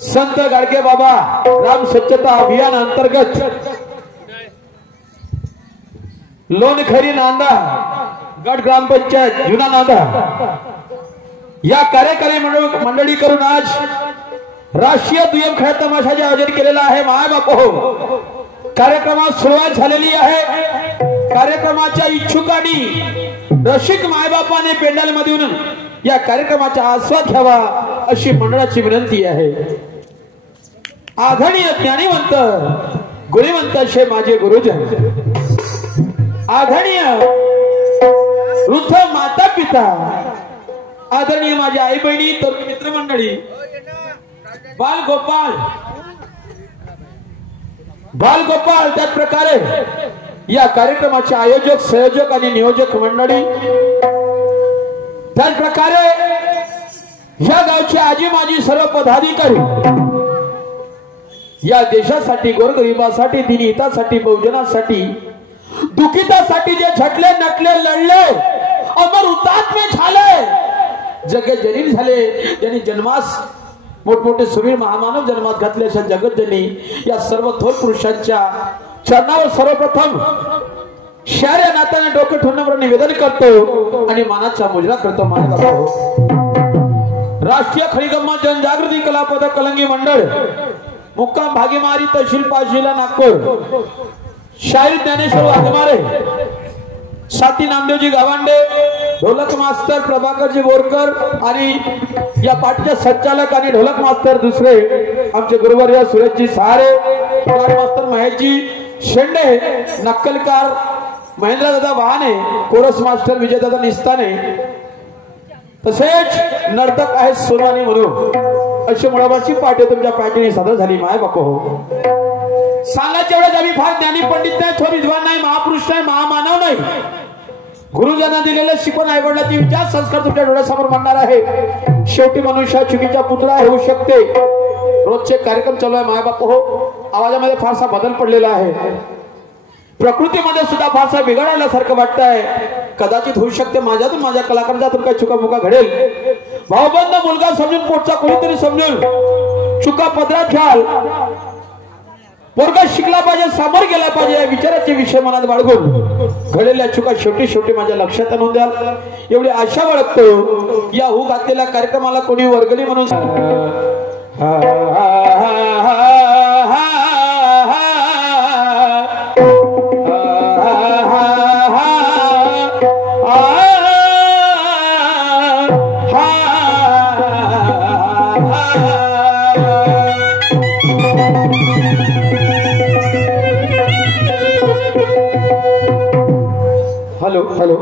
संत गाडगे बाबा ग्राम स्वच्छता अभियान अंतर्गत लोणखरी नांदा गट ग्रामपंचायत जुना नांदा या कार्यकारी मंडळी करून आज राष्ट्रीय दुय्यम खेळ तमाशाचे आयोजन केलेला आहे। माय बाप हो, कार्यक्रमात सुरुवात झालेली आहे। कार्यक्रमाच्या इच्छुकांनी रसिक मायबापाने पेंडल मध्ये येऊन या कार्यक्रमाचा आस्वाद घ्यावा अशी मंडळाची विनंती आहे। आदरणीय ज्ञानीवंत गुणवंत असे माझे गुरुजन, आदरणीय वृद्ध माता पिता, आदरणीय माझ्या आई बहिणी, तरुण मित्रमंडळी, बालगोपाल त्याच प्रकारे या कार्यक्रमाचे आयोजक, संयोजक आणि नियोजक मंडळी, त्याच प्रकारे या गावचे आजी माजी सर्व पदाधिकारी, या देशासाठी, गोरगरिबासाठी, दिनहितासाठी, बहुजनासाठी, दुखितासाठी जे झटले नटले लढले, अमर हुतात्मे झाले, जग जलील झाले, त्यांनी जन्मास मोठमोठे सुरीर महामानव जन्मात घातले अशा जगतजनी या सर्व थोर पुरुषांच्या चरणावर सर्वप्रथम शार या नात्याने डोके ठेवून निवेदन करतो आणि मानाचा मुजरा करतो। मान करतो। राष्ट्रीय खळीगंमत जनजागृती कला पदक कलंगी मंडळ मुक्काम भागीमारी तहसील पाचवीला नागपूर, शाहीर ज्ञानेश्वर वाघमारे, साथी नामदेवजी गावंडे, ढोलक मास्तर प्रभाकरजी बोरकर आणि या पाठच्या संचालक आणि ढोलक मास्तर दुसरे आमचे गुरुवर्य सुरेशजी सहारे, मास्तर महेशजी शेंडे, नक्कलकार महेंद्र दादा वाहने, कोरस मास्टर विजय दादा निस्ताने, तसेच नर्तक आहेत सोनानी म्हणून अशी मुळाची पाठी तुमच्या पाठीने सादर झाली। माय बाप हो, सांगायच्या वेळेस आम्ही फार ज्ञानी पंडित नाही, थोर विद्वान नाही, महापुरुष नाही, महामानव नाही, गुरुजनांना दिलेले शिकवण आईवडिलांचे विचार संस्कार तुमच्या डोळ्यासमोर मांडणार आहे। शेवटी मनुष्य चुकीचा पुतळा होऊ शकते। रोजचे कार्यक्रम चालू आहे। माय बाप हो, आवाजामध्ये फारसा बदल पडलेला आहे, प्रकृतीमध्ये सुद्धा फारसा बिघडल्यासारखं वाटतंय। कदाचित होऊ शकते माझ्यातून, माझ्या कलाकारांच्यातून काही चुकामुका घडेल। भाऊबंद मुलगा समजून, पोटचा कोणीतरी समजून चुका पदरात घ्याल। पोरगा शिकला पाहिजे, समोर गेला पाहिजे या विचाराचे विषय मनात बाळगून घडलेल्या चुका शेवटी माझ्या लक्षात आणून द्याल एवढी आशा बाळगतो। या होऊ घातलेल्या कार्यक्रमाला कोणी वर्गणी म्हणून हेलो हेलो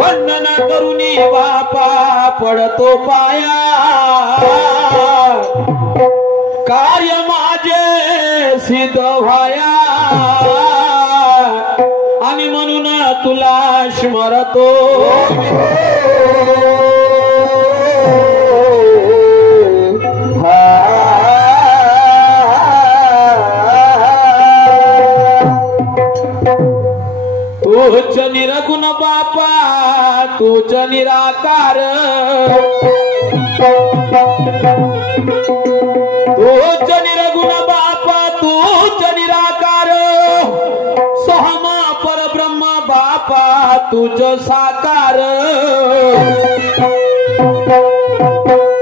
वंदन करुणी बापा पडतो पाया कार्य माझे सिद्ध व्हाया आणि म्हणून तुला स्मरतो तूच निरगुण बापा तूच निराकार तूच निरगुण बापा तूच निराकार सोहम परब्रह्म बापा तूच साकार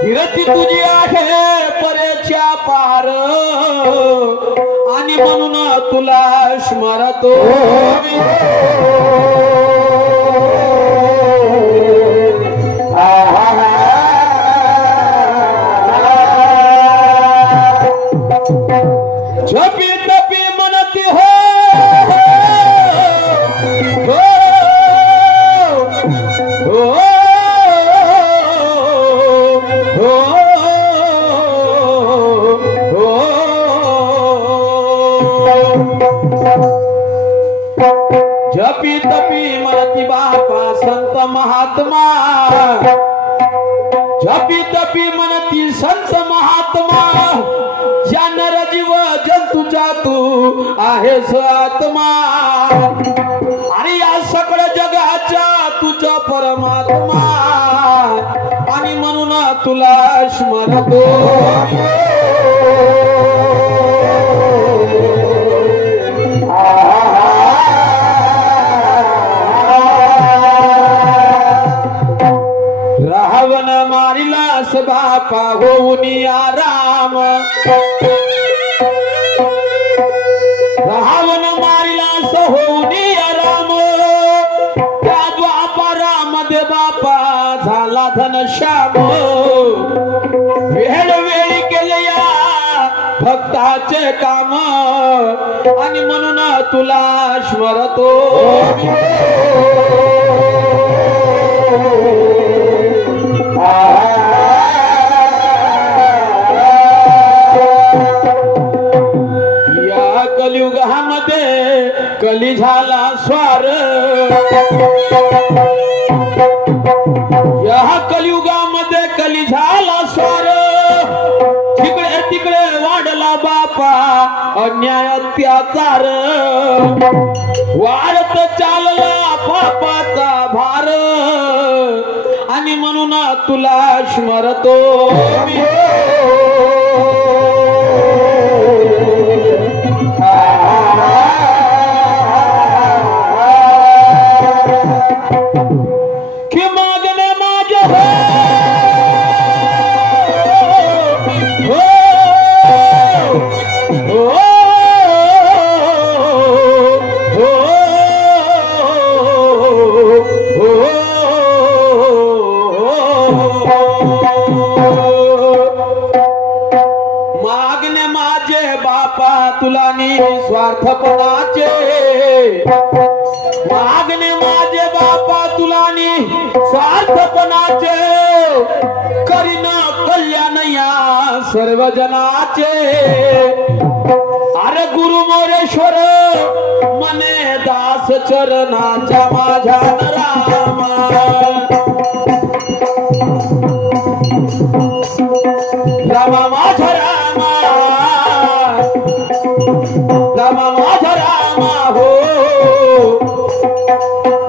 कीर्ती तुझी आहे परेच्या पार आणि म्हणून तुला स्मरतो झपी तपी म्हणती हो जपी तपी म्हणती बापा संत महात्मा जपी तपी म्हणती संत महात्मा या नर जीव जंतूचा तू आहेस आत्मा आणि या सगळ्या जगाचा तुझा परमात्मा आणि म्हणून तुला स्मरतो रावण मारिलास बापा होऊन आराम रावण मारिलास होऊन आराम त्या द्वापारामध्ये बापा झाला धनश्याम वेळोवेळी केले या भक्ताचे काम आणि म्हणून तुला स्मरतो या कलियुगामध्ये कली झाला स्वार या कलियुगामध्ये कली झाला स्वार तिकडे तिकडे वाढला बापा अन्याय अत्याचार वाढत चालला पापाचा भार आणि म्हणून तुला स्मरतो की मागणे माझ्या मागणे माझे बापा तुला स्वार्थपणाचे मागणे माझे बापा तुला स्वार्थपणाचे करीन कल्याण या सर्व जनाचे अरे गुरु मोरेश्वर मने दास चरणाच्या माझ्या रामा रामा माझा रामा रामा माझा रामा हो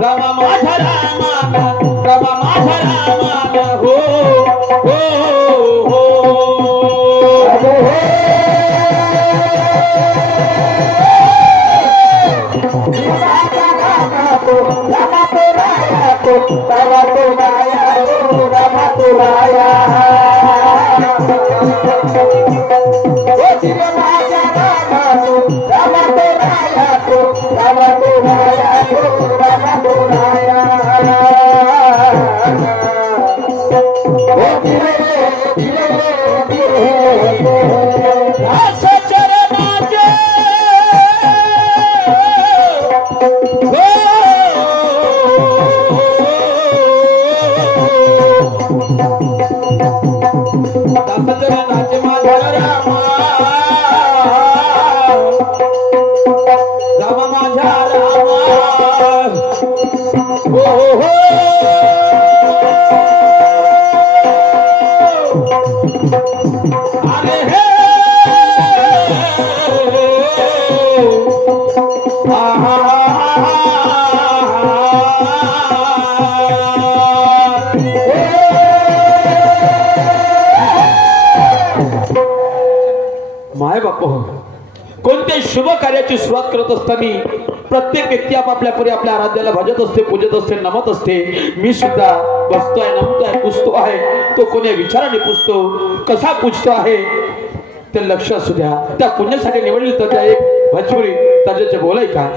रामा माझा रामा रामा माझा रामा हो हो अरे हे माय बाप, कोणत्याही शुभ कार्याची सुरुवात करत असताना प्रत्येक व्यक्ती आपापल्या परी आपल्या आराध्याला भजत असते, पूजत असते, नमत असते. मी सुद्धा बसतोय, नमतोय, पुजतो आहे. तो कोण्या विचाराने पुजतो, कसा पुजतो आहे ते लक्ष असू द्या. त्या पुण्यासाठी निवडली तर त्या एक भजपुरी त्याचे बोलाय का.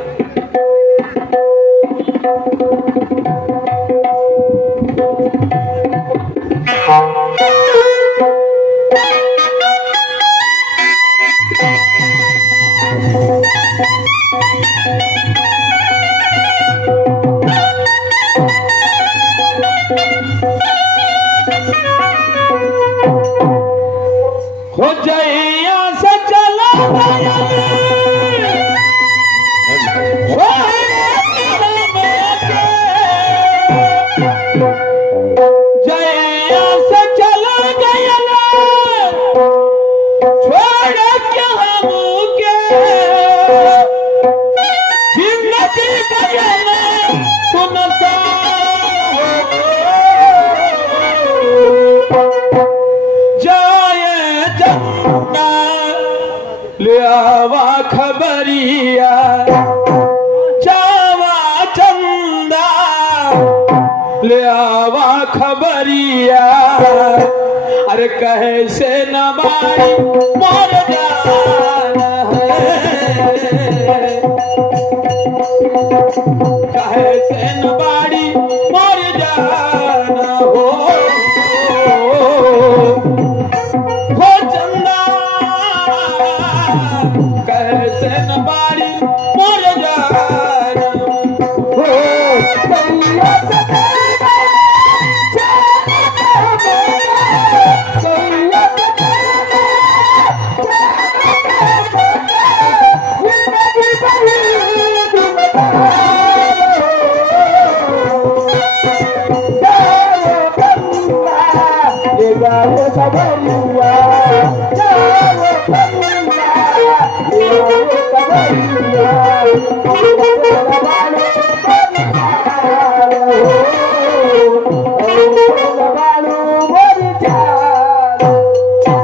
हो जैया से चला गया जैया से चला गया छोड़ के हम के जिंदगी बयाना सुनसा ले आवा खबरिया जावा चंदा ले आवा खबरिया. अरे कैसे न बाई मोर जाना है, कैसे न बाड़ी मोर जाना हो चंदा कैसे न बाड़ी मोर जाना हो.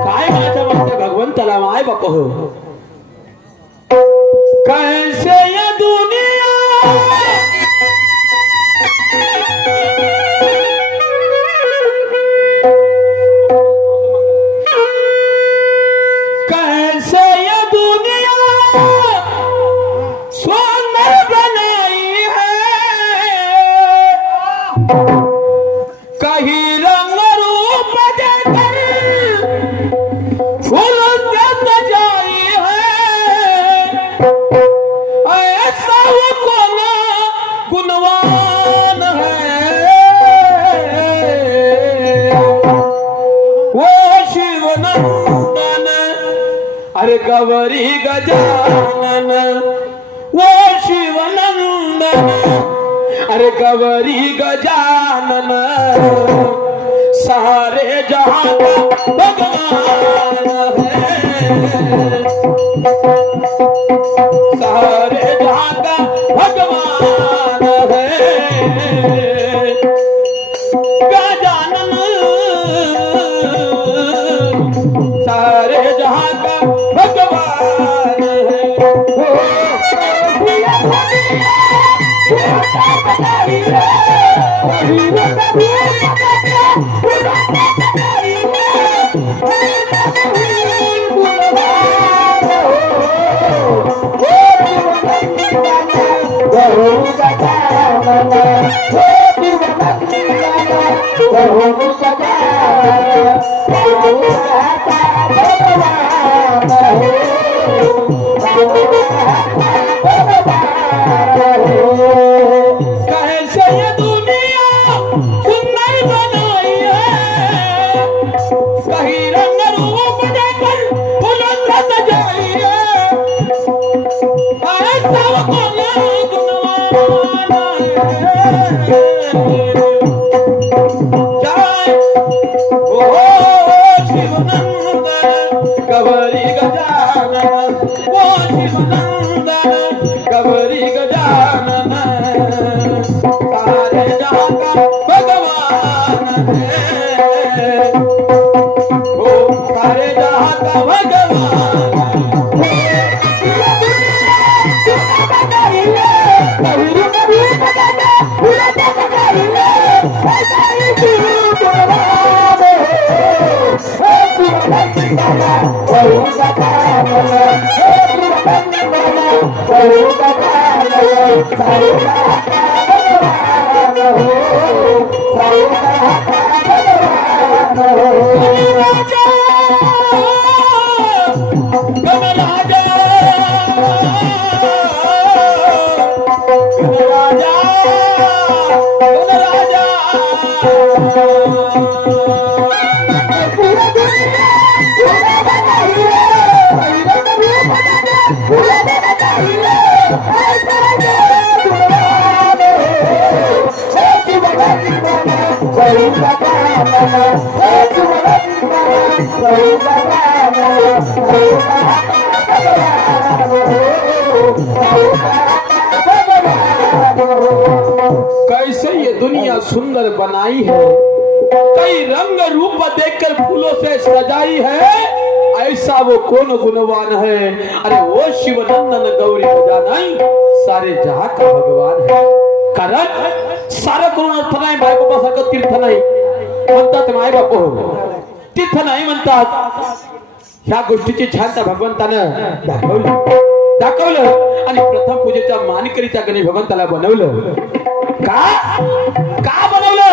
काय माझ्या म्हणते भगवंताला माय बाप हो. कैसे ये दुनिया कैसे ये दुनिया सुंदर बनाई है, कहीं रंग रूप देकर फूल से सजाई है. ऐसा वो कौन गुणवान है, वो शिवनंदन अरे गौरी गजानन, वो शिवनंदन अरे गौरी गजानन. सारे जहां का भगवान है, सारे जहां का भगवान है. गजानन सारे जहां का भगवान है. कैसे ये दुनिया सुंदर बनाई है, कहीं रंग रूप देकर फूलों से सजाई है. ऐसा कौन गुणवान है, जय हो शिवनंदन गौरी गजानन, ओ शिवनंदन गौरी गजानन, सारे जहां का भगवान है, ओ सारे जहां का भगवान। कैसे ये दुनिया सुंदर बनाई है, कई रंग रूप देखकर फूलों से सजाई है, ऐसा वो कौन गुणवान है, अरे वो शिवनंदन गौरी गजानन सारे जहां का भगवान है। कारण सारा करून अर्थ नाही, माय बापा सारखं तीर्थ नाही म्हणतात, माय बाप तीर्थ नाही म्हणतात। ह्या गोष्टीची छान त्या भगवंतानं दाखवलं आणि प्रथम पूजेच्या मानकरीच्या गणेश भगवंताला बनवलं। का बनवलं?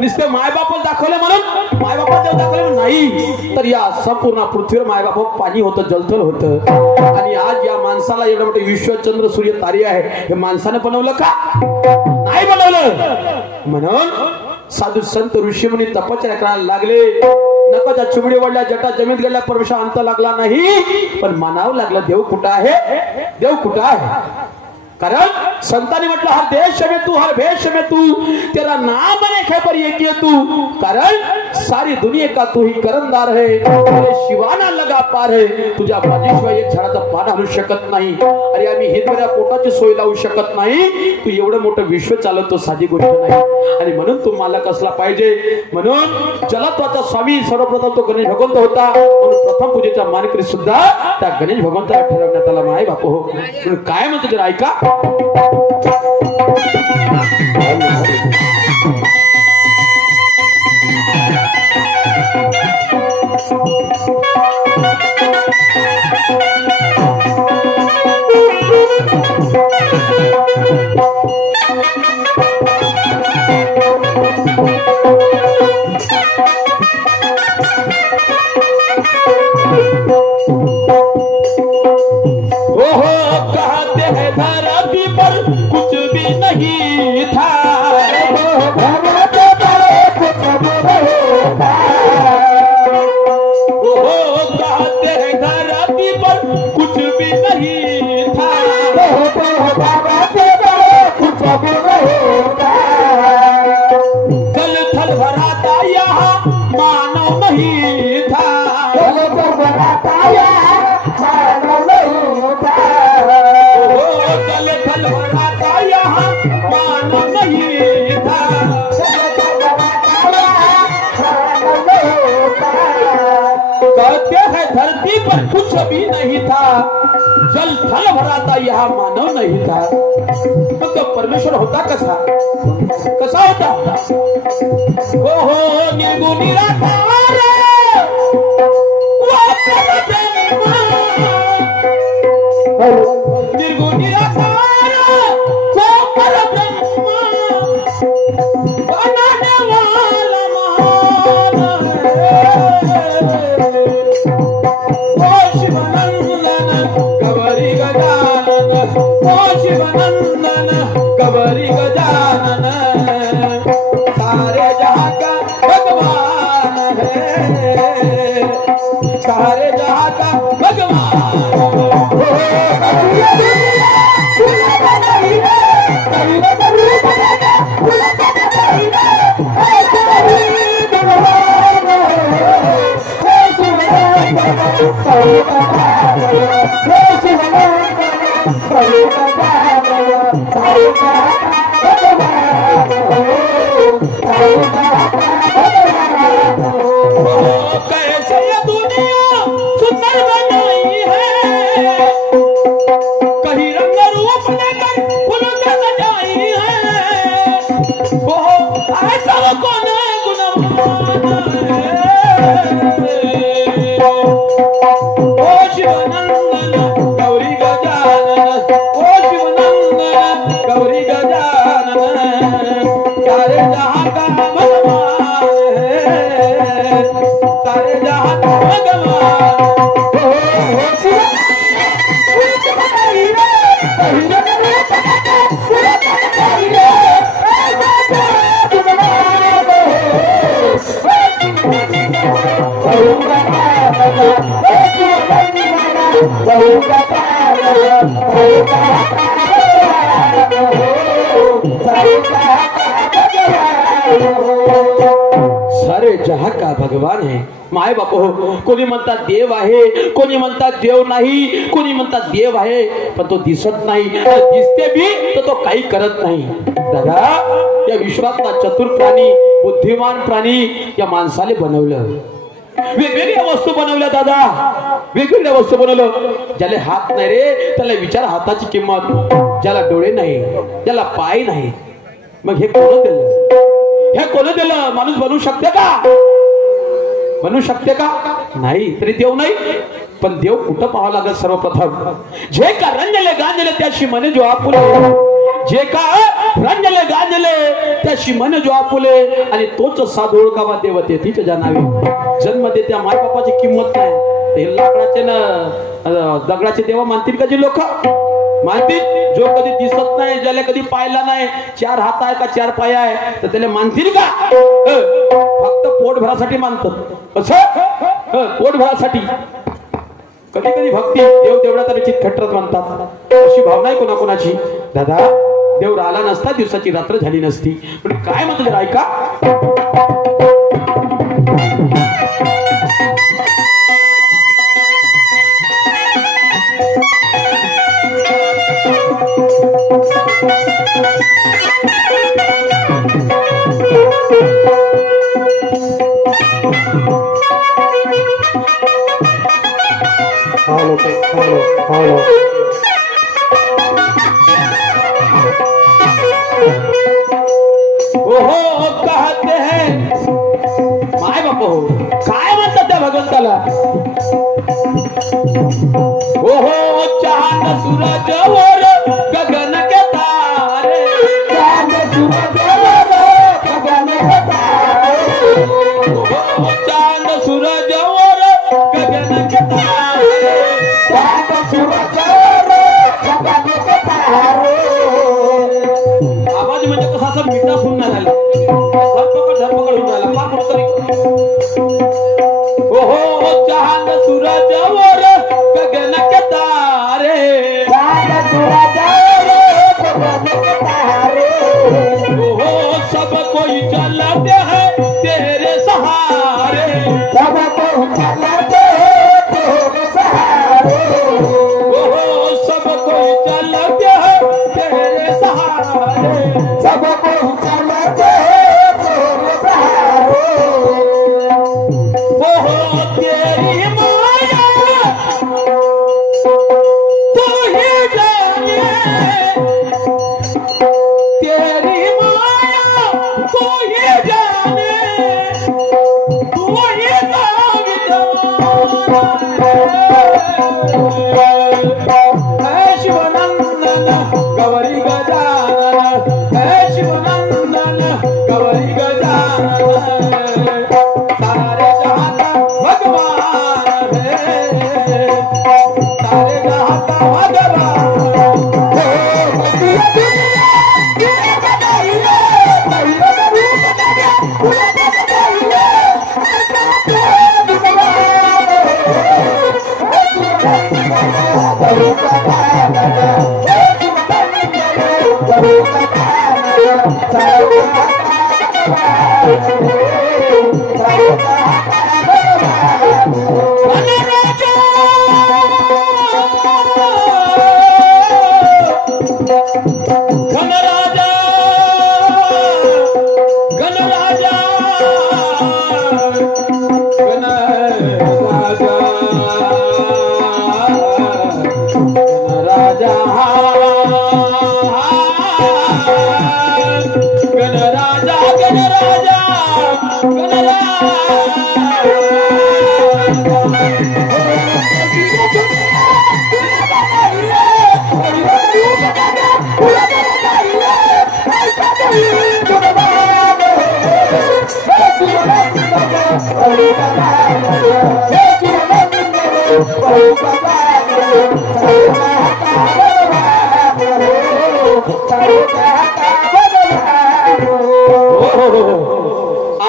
नुसते मायबापच दाखवले म्हणून, मायबापा देव दाखवले म्हणून नाही, तर या संपूर्ण पृथ्वीवर मायबाप पाणी होतं, जलथल होतं। आणि आज या माणसाला एवढं मोठं विश्व चंद्र सूर्य तारे आहे, हे माणसानं बनवलं का? नाही बनवलं। म्हणून साधू संत ऋषीमुनी तपश्चर्या करायला लागले, नकाच्या चिमडी वडल्या, जटा जमीन गेल्या, परमेश्वर अंत लागला नाही, पण मानावं लागलं देव कुठं आहे, देव कुठं आहे। कारण संतांनी म्हटलं हर देश में तू, हर भेष में तू, तेरा नाम अनेक पर एक ही तू, कारण सारी दुनिया का तू ही करंदार है, तेरे शिवाना लगा पार है, तुझ्या बाजीशिवाय एक झाडाचं पान हलू शकत नाही, अरे आम्ही हिरवऱ्या पोटाची सोय लावू शकत नाही, तू एवढं मोठं विश्व चालवतो, साधी गोष्ट नाही। आणि म्हणून तू मालक असला पाहिजे। म्हणून जलत्वाचा स्वामी सर्वप्रथम तो गणेश भगवंत होता, म्हणून प्रथम पूजेचा मानकरी सुद्धा त्या गणेश भगवंताला ठरवण्यात आला। माय बाप हो, काय म्हणतो जरा ऐका। कुछ भी नहीं था, वो कहते हैं धरती पर कुछ भी नहीं था, जल थल भरा था यहाँ मानव नहीं था, जल थल भरा था यहाँ मानव नहीं था। कहते हैं धरती पर कुछ भी नहीं था, जल थल भरा था यहाँ मानव नहीं था। तो परमेश्वर होता कसा, कसा होता? हो निर्गुण निराकार, निर्गुण निराकार को परब्रह्म बनाने वाला महान है, ओ शिवनंदन गौरी गजानन, ओ शिवनंदन गौरी गजानन, सारे जहां का भगवान है, सारे जहां का भगवान। कैसे ये दुनिया सुंदर बनाई है, कहीं रंग रूप लेकर फूल के सजाई है, वो ऐसा कौन गुणवान है। ओ शिवनंदन गौरी गजानन, ओ शिवनंदन गौरी गजानन, सारे जहां का भगवान है, सारे जहां का भगवान। सारे जहां का भगवान है। माय बाप हो, कोणी म्हणतात देव आहे, कोणी म्हणतात देव नाही, कोणी म्हणतात देव आहे पण तो दिसत नाही, दिसते बी तर तो काही करत नाही। दादा, या विश्वातला चतुर प्राणी, बुद्धिमान प्राणी या माणसाले बनवलं, वेगवेगळ्या वस्तू बनवल्या दादा, वेगवेगळ्या वस्तू बनवलं। ज्याला हात नाही रे त्याला विचार हाताची किंमत, ज्याला डोळे नाही, ज्याला पाय नाही, मग हे कोण दिलं, हे कोण दिलं? माणूस बनवू शकते का? बनवू शकते का? नाही। तरी देव नाही, पण देव कुठं पाहावं लागेल? सर्वप्रथम जे का रंजले गांजले त्याशी मने जो आपुले, जे का रंजले गांजले त्याशी मने जो आपुले, आणि तोच साधू ओळखावा देवते तिच्या जाणावी। जन्म देत्या माय बापाची किंमत नाही, हे लाकडाचे न दगडाचे देवा मानतील का जे लोक? मानतील? जो कधी दिसत नाही, ज्याला कधी पाहिला नाही, चार हात आहे का चार पाय आहे, तर त्याला मानतील का? फक्त पोट भरासाठी मानतात, असं पोट भरासाठी। कधी कधी भक्ती देव तेवढा तर चितखटरत म्हणतात, अशी भावना आहे कोणाकोणाची। दादा, देव राहिला नसता, दिवसाची रात्र झाली नसती, पण काय म्हणतो जरा ऐका। ओहो, कहते हैं माय बाप हो, काय म्हणतात त्या भगवंताला? ओहो, चांद सूरज और गगन के तारे, चांद सूरज और गगन के तारे, ओहो, चांद सूरज और गगन के तारे, चांद सूरज और गगन के तारे। आवाज म्हणजे कसा असं मिठा सुनणार आला, धरपकड होऊन राहिला, फार मोठं तरी। ओहो, चांद सूरज और गगन के तारे, चांद सूरज और गगन के तारे, ओहो, सब कोई चलते हैं तेरे सहारे, सब कोई चलते हैं तेरे सहारे, ओहो, सब कोई चलते हैं तेरे सहारे, सब कोई चलते हैं तेरे सहारे। ओहो, तेरी माया तू ही जाने, तेरी माया तू ही जाने, तू ही है। शिवनंदन गौरी गजानन, है शिवनंदन गौरी गजानन, सारे जहां का भगवान है, सारे जहां का भगवान। Raja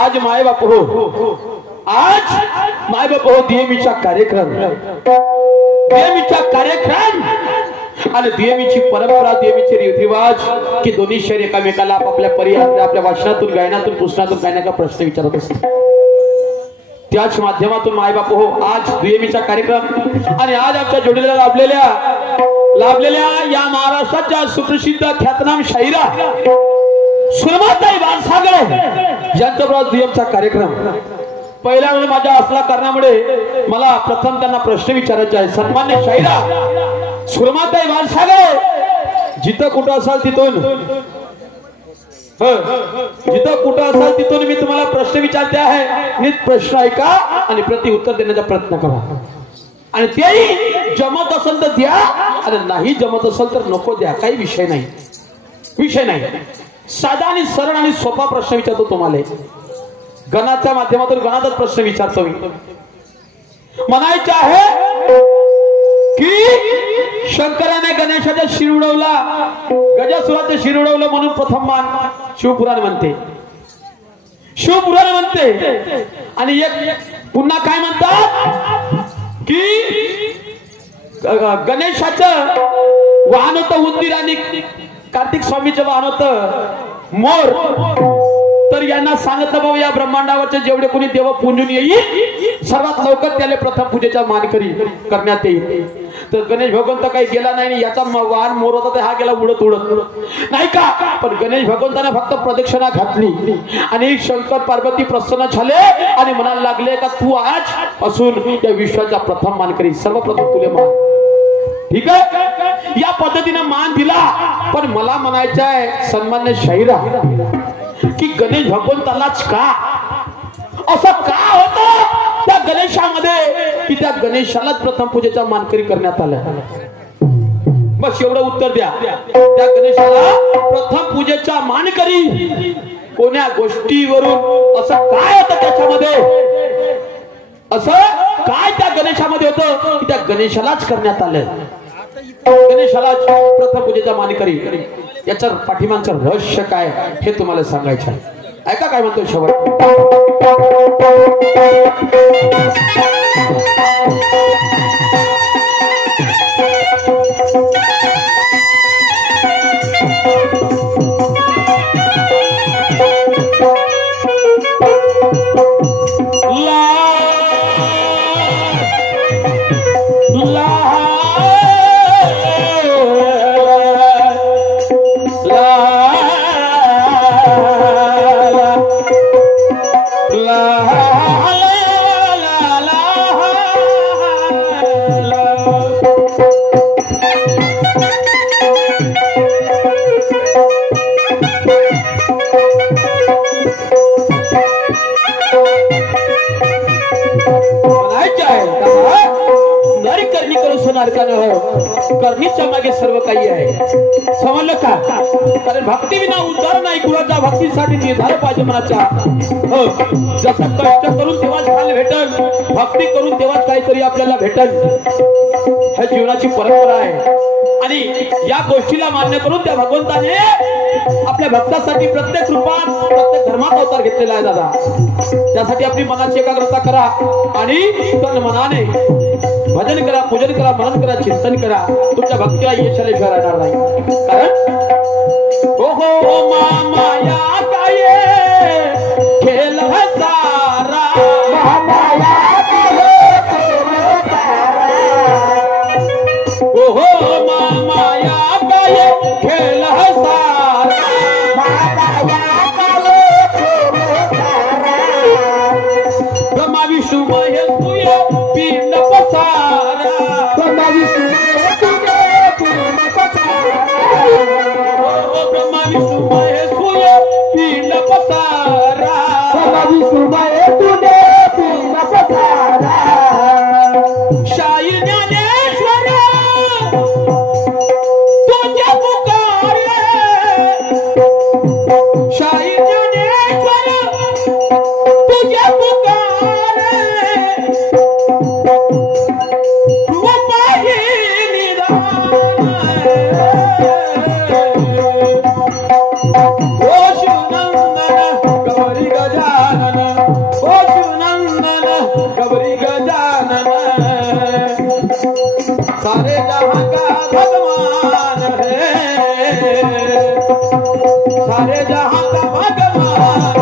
आज माय बाप हो, आज माय बाप हो, देवीचा कार्यक्रम, देवीचा कार्यक्रम आणि देवीची परंपरा, देवीचे रीतिरिवाज की दोन्ही शरीर एकामेकाला आपापल्या पर्याय आपल्या वाचनातून गायनातून पुस्तकातून गायनाचा प्रश्न विचारत असतात. त्याच माध्यमातून माय बाप हो, आज देवीचा कार्यक्रम आणि आज आमच्या जोडीला लाभलेल्या या महाराष्ट्राच्या सुप्रसिद्ध ख्यातनाम शाहिरा सुरमाताई वारसागळे यांचा दुय्यमचा कार्यक्रम. पहिला वेळ माझ्या असला कारणामुळे मला प्रथम त्यांना प्रश्न विचारायचे आहे. सन्मान्य शाहिरा सुरमाताई वारसागळे, जिथं कुठं असाल तिथून जिथं कुठं असाल तिथून मी तुम्हाला प्रश्न विचारते आहे. नीट प्रश्न ऐका आणि प्रति उत्तर देण्याचा प्रयत्न करा. आणि तेही जमत असेल तर द्या आणि नाही जमत असेल तर नको द्या. काही विषय नाही, विषय नाही. साधा आणि सरळ आणि सोपा प्रश्न विचारतो तुम्हाला. गणाच्या माध्यमातून गणाचाच प्रश्न विचारतो मी. म्हणायचे आहे की शंकराने गणेशाच्या शिर उडवला, गजासुराचे शिर उडवलं म्हणून प्रथम मान शिवपुराण म्हणते, शिवपुराण म्हणते. आणि एक पुन्हा काय म्हणतात की गणेशाचं वाहन होतं उंदीर आणि कार्तिक स्वामीचं वाहन होतं मोर. तर यांना सांगितलं बाबा या ब्रह्मांडावरचे जेवढे कोणी देव पूजून येईल सर्वात लवकर त्याला प्रथम पूजेचा मानकरी करण्यात येईल. तर गणेश भगवंत काही गेला नाही, याचा वाहन मोर होता तर हा गेला उडत उडत नाही का. पण गणेश भगवंताने फक्त प्रदक्षिणा घातली आणि शंकर पार्वती प्रसन्न झाले आणि म्हणायला लागले का तू आज असून या विश्वाचा प्रथम मानकरी, सर्वप्रथम तुले मान. ठीक आहे, या पद्धतीने मान दिला. पण मला म्हणायचं आहे सन्मान्य शाहिरा की गणेश भगवंतालाच का असं का होतं त्या गणेशामध्ये की त्या गणेशालाच प्रथम पूजेचा मानकरी करण्यात आला. बस एवढं उत्तर द्या. त्या गणेशाला प्रथम पूजेचा मानकरी कोण्या गोष्टीवरून असं काय होतं त्याच्यामध्ये, असं काय त्या गणेशामध्ये होतं की त्या गणेशालाच करण्यात आलं, गणेशालाच प्रथम पूजेचा मानकरी. याचं पाठीमागचं रहस्य काय हे तुम्हाला सांगायचं आहे. ऐका काय म्हणतो शेवट. करणीच्या मागे सर्व काही आहे, समजलं का. कारण भक्ती विना उद्धार नाही. कुणाच्या भक्तीसाठी निर्धार पाहिजे मनाचा. जसं कष्ट करून तेव्हाच खायला भेटल, भक्ती करून तेव्हाच काहीतरी आपल्याला भेटल. ही जीवनाची परंपरा आहे. आणि या गोष्टीला मान्य करून त्या भगवंताने आपल्या भक्तासाठी प्रत्येक रूपात प्रत्येक धर्मात अवतार घेतलेला आहे दादा. त्यासाठी आपली मनाची एकाग्रता करा आणि तन मनाने भजन करा, पूजन करा, मनन करा, चिंतन करा. तुमच्या भक्तीला यशाला शिवाय राहणार नाही. कारण हो माया काय खेळ सारा, हो माया काय खेळ सारा, ब्रह्मा विष्णू महेश तुय पिंड पसारा, ब्रह्मा विष्णू महेश तुय पिंड पसारा, ब्रह्मा विष्णू महेश सारे जहां का भगवान है, सारे जहां का भगवान।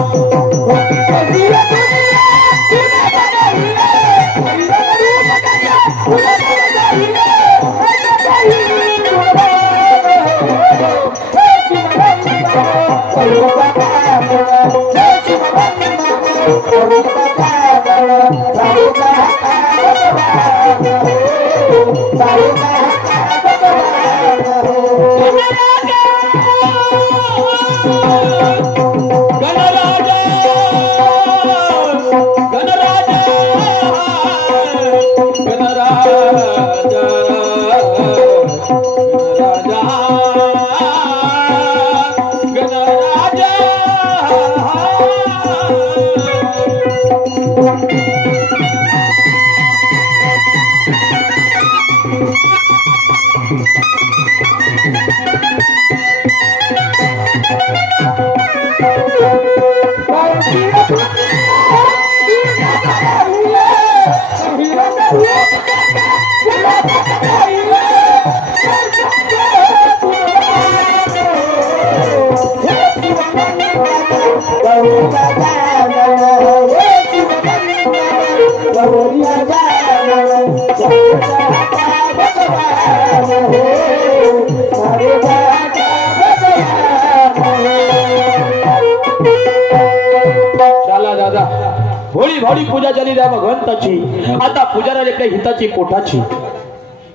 भोळी भावडी पूजा झाली त्या भगवंताची। आता पूजा राहिली आपल्या हिताची पोटाची,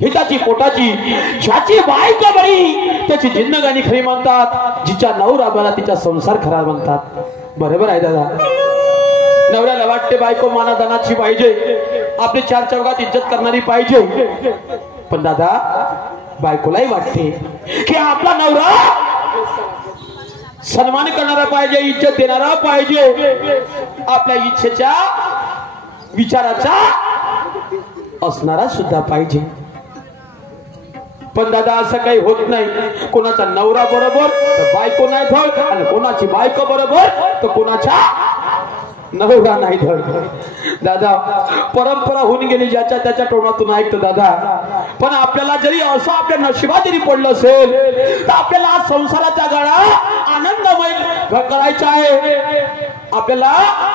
हिताची पोटाची। ज्याची बायको बरी त्याची जिंदगानी खरी म्हणतात, जिच्या नवरा बरा तिचा संसार खरा म्हणतात। बरोबर आहे दादा। नवऱ्याला वाटते बायको मानादानाची पाहिजे, आपली चार चौघात इज्जत करणारी पाहिजे, पण दादा बायकोलाही वाटते की आपला नवरा सन्मान करणारा पाहिजे, इज्जत देणारा पाहिजे, आपल्या इच्छेच्या विचाराचा असणारा सुद्धा पाहिजे। पण दादा असं काही होत नाही। कोणाचा नवरा बरोबर तर बायको नाही धड, आणि कोणाची बायको बरोबर तर कोणाचा नवरा नाही धड। दादा परंपरा होऊन गेली ज्याच्या त्याच्या तोंडातून ऐकतो दादा। पण आपल्याला जरी असं आपल्या नशिबात जरी पडलं असेल तर आपल्याला आज संसाराचा गाडा आनंदमय करायचा आहे, आपल्याला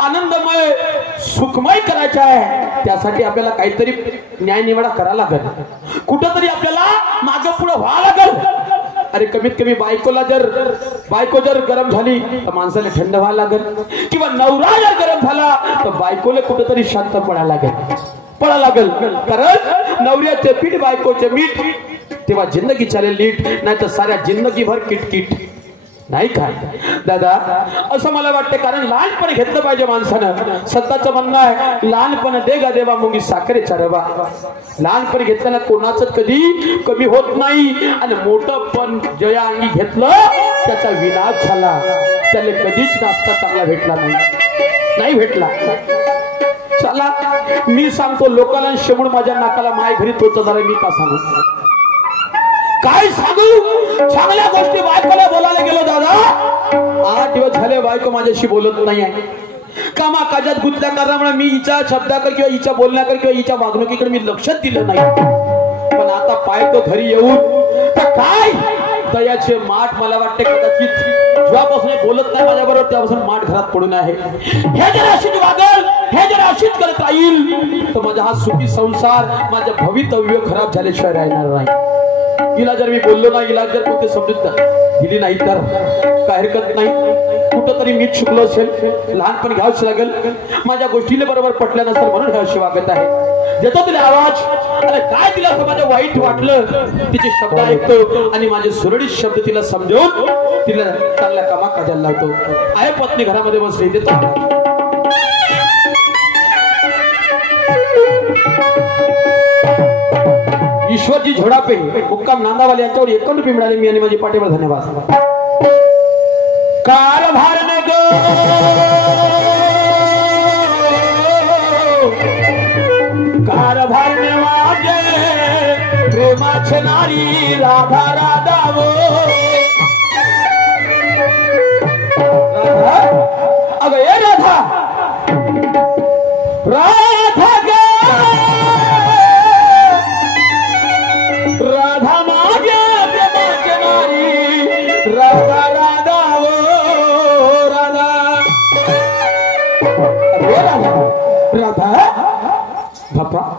आनंदमय सुखमय करायचा आहे। त्यासाठी आपल्याला काहीतरी न्याय निवाडा करावा लागेल, कुठंतरी आपल्याला मागे पुढे व्हावं लागेल। अरे कमीत कमी बायको जर गरम झाली तर माणसाला थंड व्हायला लागेल, किंवा नवरा जर गरम झाला तर बायकोला कुठेतरी शांत पडायला लागेल। कारण नवऱ्याचे पीठ बायकोचे मीठ, तेव्हा जिंदगी चालेल नीट, नाही तर साऱ्या जिंदगीभर किटकिट नाही काय दादा। असं मला वाटतं, कारण लहानपणी घेतलं पाहिजे माणसानं। संतांचं म्हणणं आहे लहानपण देगा देवा मुंगी साखरेचा रवा। लहानपणी घेतल्यानं कोणाच कधी कमी होत नाही, आणि मोठं पण जया अंगी घेतलं त्याचा विनाश झाला, त्याला कधीच नाश्ता चांगला भेटला नाही भेटला। चला मी सांगतो लोकांना, शेमूळ माझ्या नाकाला माय घरी तोच मी का सांगू, काय सांगू। चांगल्या गोष्टी बायकोला बोलायला गेलो दादा, 8 दिवस झाले बायको माझ्याशी बोलत नाही आहे। कामा काजात गुंतल्या कारणामुळे मी हिच्या शब्दाकडे किंवा हिच्या बोलण्याकडे किंवा हिच्या वागणुकीकडे मी लक्षच दिलं नाही। पण आता पाहतो घरी येऊन तर काय दयाचे माठ, मला वाटते कदाचित जेव्हापासून बोलत नाही माझ्याबरोबर तेव्हापासून माठ घरात पडून आहे। हे जर अशीच वागल, हे जर अशीच करत राहील तर माझा हा सुखी संसार, माझं भवितव्य खराब झाल्याशिवाय राहणार नाही। हिला जर मी बोललो नाही, हिला जर कोणते समजूत दिली नाही तर काय हरकत नाही, कुठंतरी मीच चुकलो असेल, लहानपणी घ्यावंच लागेल। माझ्या गोष्टीला बरोबर पटल्या नसेल म्हणून हे अशी वागत आहे। देतो तिला आवाज, आणि काय तिला असं माझं वाईट वाटलं तिचे शब्द ऐकतो, आणि माझे सुरळीत शब्द तिला समजवून तिला चांगल्या कामा काजाला लावतो। आहे पत्नी घरामध्ये बसली, देतो ईश्वरजी झोडापे मुक्काम नांदावाले यांच्यावर 51 रुपये मिळाले। मी आणि माझी पाठीवर धन्यवाद। कारभार ने गो कारभार ने वाजे प्रेमाचे नारी राधा राधा वो राधा, अगं ये राधा राधा गे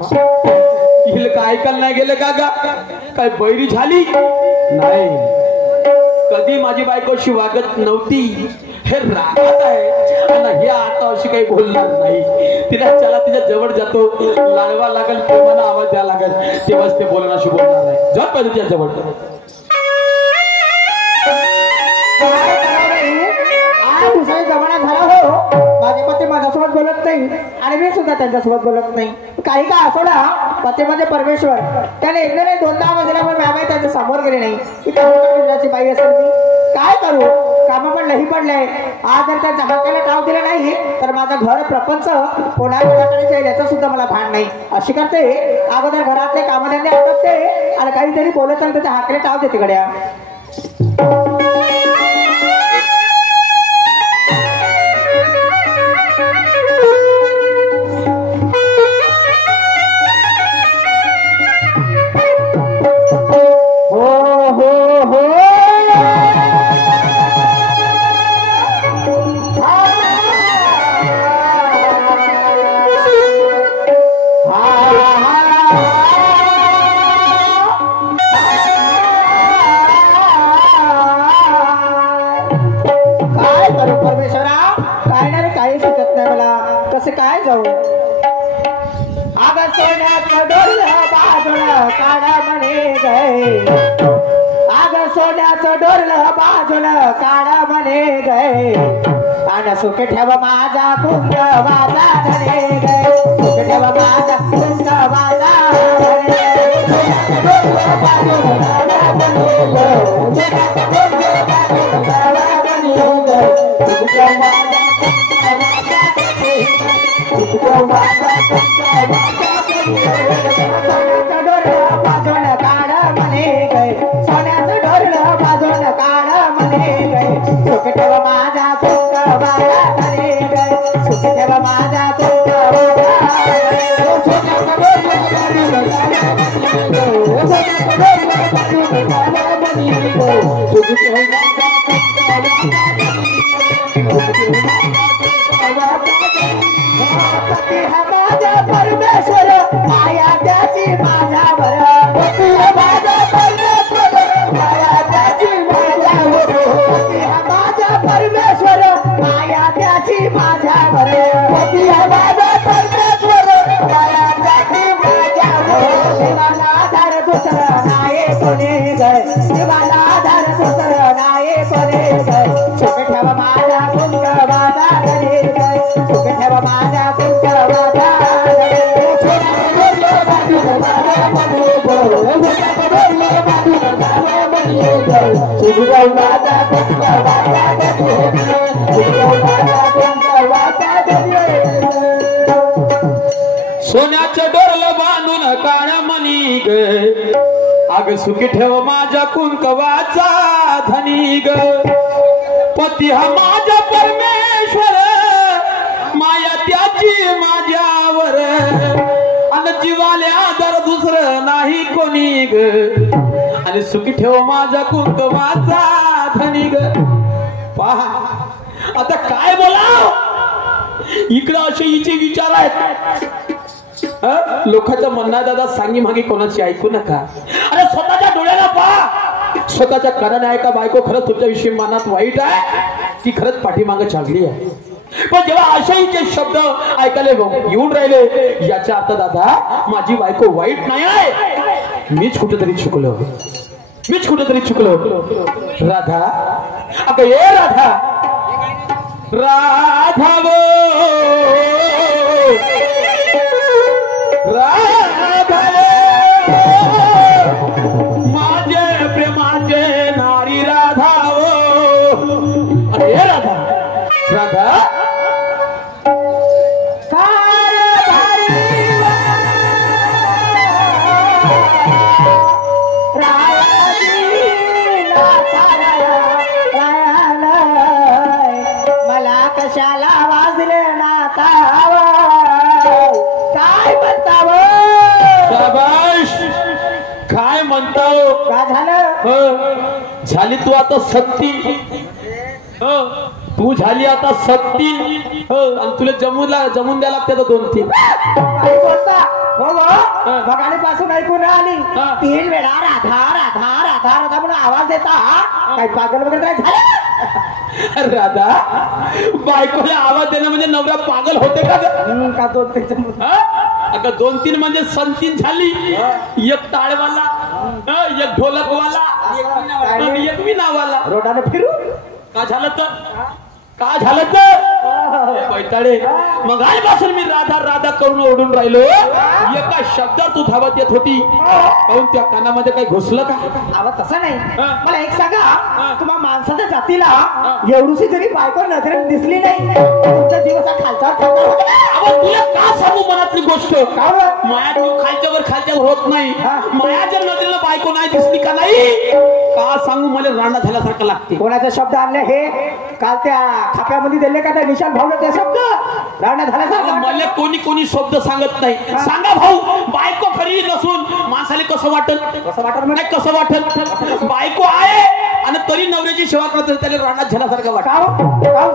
हिला काय ऐकायला नाही गेलं का गा? काय बैरी झाली नाही? कधी माझी बायकोशी वागत नव्हती, हे रागात आहे आणि हे आता अशी काही बोलणार नाही. तिला चला तिच्या जवळ जातो, लाडवा लागल, प्रेमानं आवाज द्यावा लागल, तेव्हाच ते बोलणं अशी बोलणार नाही. जात पाहिजे तिच्या जवळ. जमाना झाला हो, माझे पती माझ्यासोबत बोलत नाही आणि मी सुद्धा त्यांच्यासोबत बोलत नाही. काही का असोडा, पती म्हणजे परमेश्वर. त्याने एकदा नाही दोनदा वाजला पण व्यापारी त्यांच्या समोर गेले नाही. की बाई असेल ती काय करू, काम पण लही पडलंय. आज जर त्या जहाकाला टाव दिला नाही तर माझं घर प्रपंच कोणाकडे जाईल याचं सुद्धा मला भान नाही. अशी करते, अगोदर घरातले कामधंदे आटपते आणि काहीतरी बोलत आणि त्याच्या हाकेला टाव देते गड्या. काय जाऊ अगं सोन्याचं डोरलं बाजूला काढा म्हणे गय. अगं सोन्याचं डोरलं बाजूला काढा म्हणे गय. आणि सुख ठेव माझा कुंक वाजा म्हणे गय. सुख ठेव माझा कुंक वाजा सोन्याचं डोरलं बाजून काढ म्हणे गय. सोन्याचं डोरलं बाजून काढ म्हणे गय. सुख ठेव माझा कुंक वाजा म्हणे गय. सुख ठेव माझा कुंक परमेश्वर माया त्याची माझ्यावर. माया त्याची माझ्यावर. माझा परमेश्वर माया त्याची माझ्यावर. परमेश्वर माया त्याची माझ्यावर. शिवाला आधार दुसरं नाही कोणी गय. शिवाला आधार दुसरं नाही कोणी गय. सुख ठेव माझा कुंक वाजा घरी गय. सुख ठेव माझा कुंक वाजा. सोन्याचं डोरलं बांधून काळ्या मणी ग. अग सुखी ठेव माझ्या कुंकवाचा धनी ग. पती हा माझा परमेश्वर माया त्याची माझ्यावर. आणि जीवाल्या दर दुसरं नाही कोणी ग. आणि सुखी ठेव माझा कुंकवाचा धनी ग. पहा आता काय बोलाव, इकडं असे हिचे विचार आहेत. लोकांचं म्हणणं दादा सांगी मागे कोणाची ऐकू नका. अरे स्वतःच्या डोळ्याला पहा, स्वतःच्या कानाने ऐका. बायको खरंच तुमच्याविषयी मनात वाईट आहे की खरंच पाठीमागं चांगली आहे. पण जेव्हा अशाहीचे शब्द ऐकायला येऊन राहिले याचा अर्थ दादा माझी बायको वाईट नाही आहे. मीच कुठेतरी चुकलो, मीच कुठेतरी चुकलो. राधा, अगं ये राधा, राधावो राधावो माझे प्रेमाचे नारी राधावो. अरे ये राधा, राधा कशाला वाजले नाता काय म्हणताव. शाबाश, काय म्हणताव. काय झालं झाली तू आता सत्ती. तू झाली आता 37 आणि तुला जमून द्यायला लागते 2-3. काय बोलता हो बघालीपासून ऐकून आली 3 वेळा राधा राधा राधा राधा म्हणून आवाज देता काही पागल वगैरे नाही झालं. राधा बायकोला आवाज देणं म्हणजे नवरा पागल होते का ग? का 2-3 अगं 2-3 म्हणजे 37 झाली. एक टाळवाला, एक ढोलकवाला, एक विनावाला. रोडाने फिरू का झालं तर बैताडे मग आजपासून मी राधा राधा करून ओढून राहिलो. एका शब्दात तू धावत येत होती काहून त्या कानामध्ये काही घुसलं का? आवाज तसा नाही. मला एक सांगा तुम्हा माणसाच्या जातीला एवढीशी जरी बायको नजरेत दिसली नाही तुमचा जीव असा खालच्यावर तुला का सांगू मनातली गोष्ट? माया जीव खालच्यावर होत नाही. मायाच्या नजरेला बायको नाही दिसली का नाही का सांगू मला रांडा झाल्यासारखं लागते. कोणाचा शब्द आणले हे काल त्या खाप्यामध्ये दिले का त्या निशान भाऊ ते शब्द रांडा झाल्यासारखं मला कोणी शब्द सांगत नाही. सांगा भाऊ बायको खरी नसून माणसाला कसं वाटत बायको आहे आणि तरी नवऱ्याची सेवा करत त्याला रांडात झाल्यासारखं वाटत.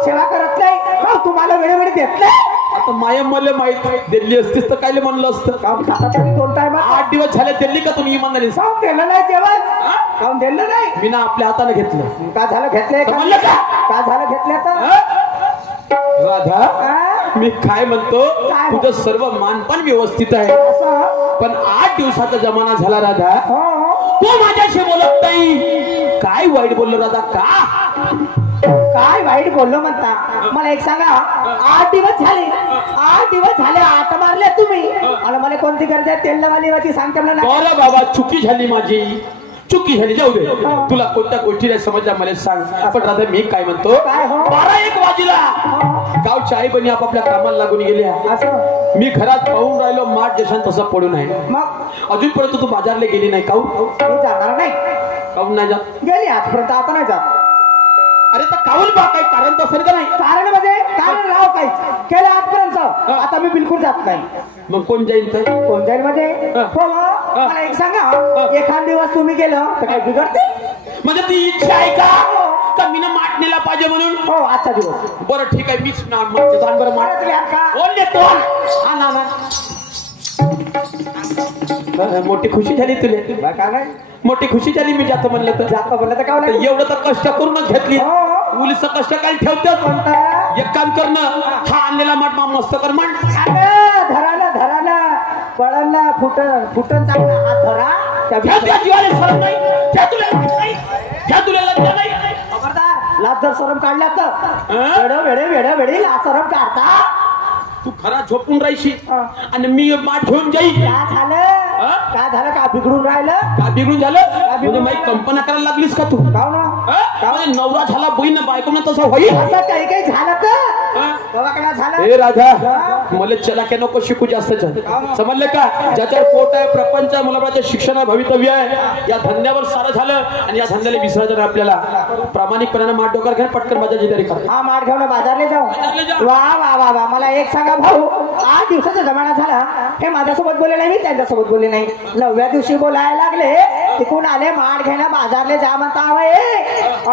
सेवा करत नाही तुम्हाला वेळोवेळी देत नाही. आता माया मला माहित दिल्ली असतीस तर काय म्हणलं असतं. 2 टाइम 8 दिवस झाले दिल्ली का तुम्ही इमानदारी सांग दिलं नाही जेवण काऊन दिलं नाही. मी ना आपल्या हाताने घेतलं. का झालं घेतलंय का झालं घेतलं तर राधा मी काय म्हणतो तुझं सर्व मानपान व्यवस्थित आहे पण 8 दिवसाचा जमाना झाला राधा तू माझ्याशी बोलत नाही. काय वाईट बोललो राधा का? काय वाईट बोललो म्हणता? मला एक सांगा 8 दिवस झाले 8 मारले तुम्ही आणि मला कोणती गरज आहे तेलवाली सांगते मला. बरं बाबा चुकी झाली माझी जाऊ दे. तुला कोणत्या गोष्टी नाही समजल्या मला सांग. पण राधा मी काय म्हणतो 12-1 वाजला गावच्या आई बहिणी आपापल्या कामाला लागून गेल्या. मी घरात पाहून राहिलो माठ जशान तसं पडून आहे. मग अजूनपर्यंत तू बाजारला गेली नाही काऊ? जाणार नाही. काऊन नाही जात? गेली आजपर्यंत आता नाही जात. अरे तर काऊन बा काही कारण तर का नाही? कारण म्हणजे कारण राव काही केलं आजपर्यंत आता मी बिलकुल जात नाही. मग कोण जाईल तर? कोण जाईल म्हणजे मला एक सांगा एखाद दिवस तुम्ही गेलं तर काय बिघडते? म्हणजे ती इच्छा आहे का मी ना माठ नेला पाहिजे म्हणून? हो आजचा दिवस. बरं ठीक आहे मीच ना बरं माठ मोठी खुशी झाली तुला काय मोठी खुशी झाली. मी जातो म्हणलं तर का एवढं तर कष्ट करूनच घेतली. मुलीचं कष्ट काय ठेवतात. एक काम करणं हा आणलेला माठ मस्त कर मांड धराला पळाला फुटन चांगला हात धरा त्या जीवाला सरम नाही. त्या तुला लज्जा नाही. लाज जर सरम काढल्या तर वेडे लाज सरम काढता. तू खरा झोपून राहायची आणि मी माठ घेऊन जाईल. काय झालं का बिघडून राहिलं? का बिघडून झालं म्हणजे माही कल्पना करायला लागलीस का तू? नवरा झाला बहीण बायको तसं होईल असं काही झालं तर हे राधा मला चलाक्या नको शिकू जास्त समजलं का? ज्याच्यावर पोट आहे प्रपंच मुलाबाळाचं शिक्षण आहे भवितव्य आहे या धंद्यावर सारं झालं आणि या धंद्याला विसरायचं नाही. आपल्याला प्रामाणिकपणाने माठ डोकर घ्या पटकन बाजारची तयारी कर. हा माठ घेऊन बाजारला जाऊ. वा मला एक सांगा भाऊ 8 दिवसाचा जमाना झाला हे माझ्यासोबत बोलले नाही मी त्यांच्यासोबत बोलले नाही. 9व्या दिवशी बोलायला लागले तिकून आले माठ घेणं बाजारले जा म्हणता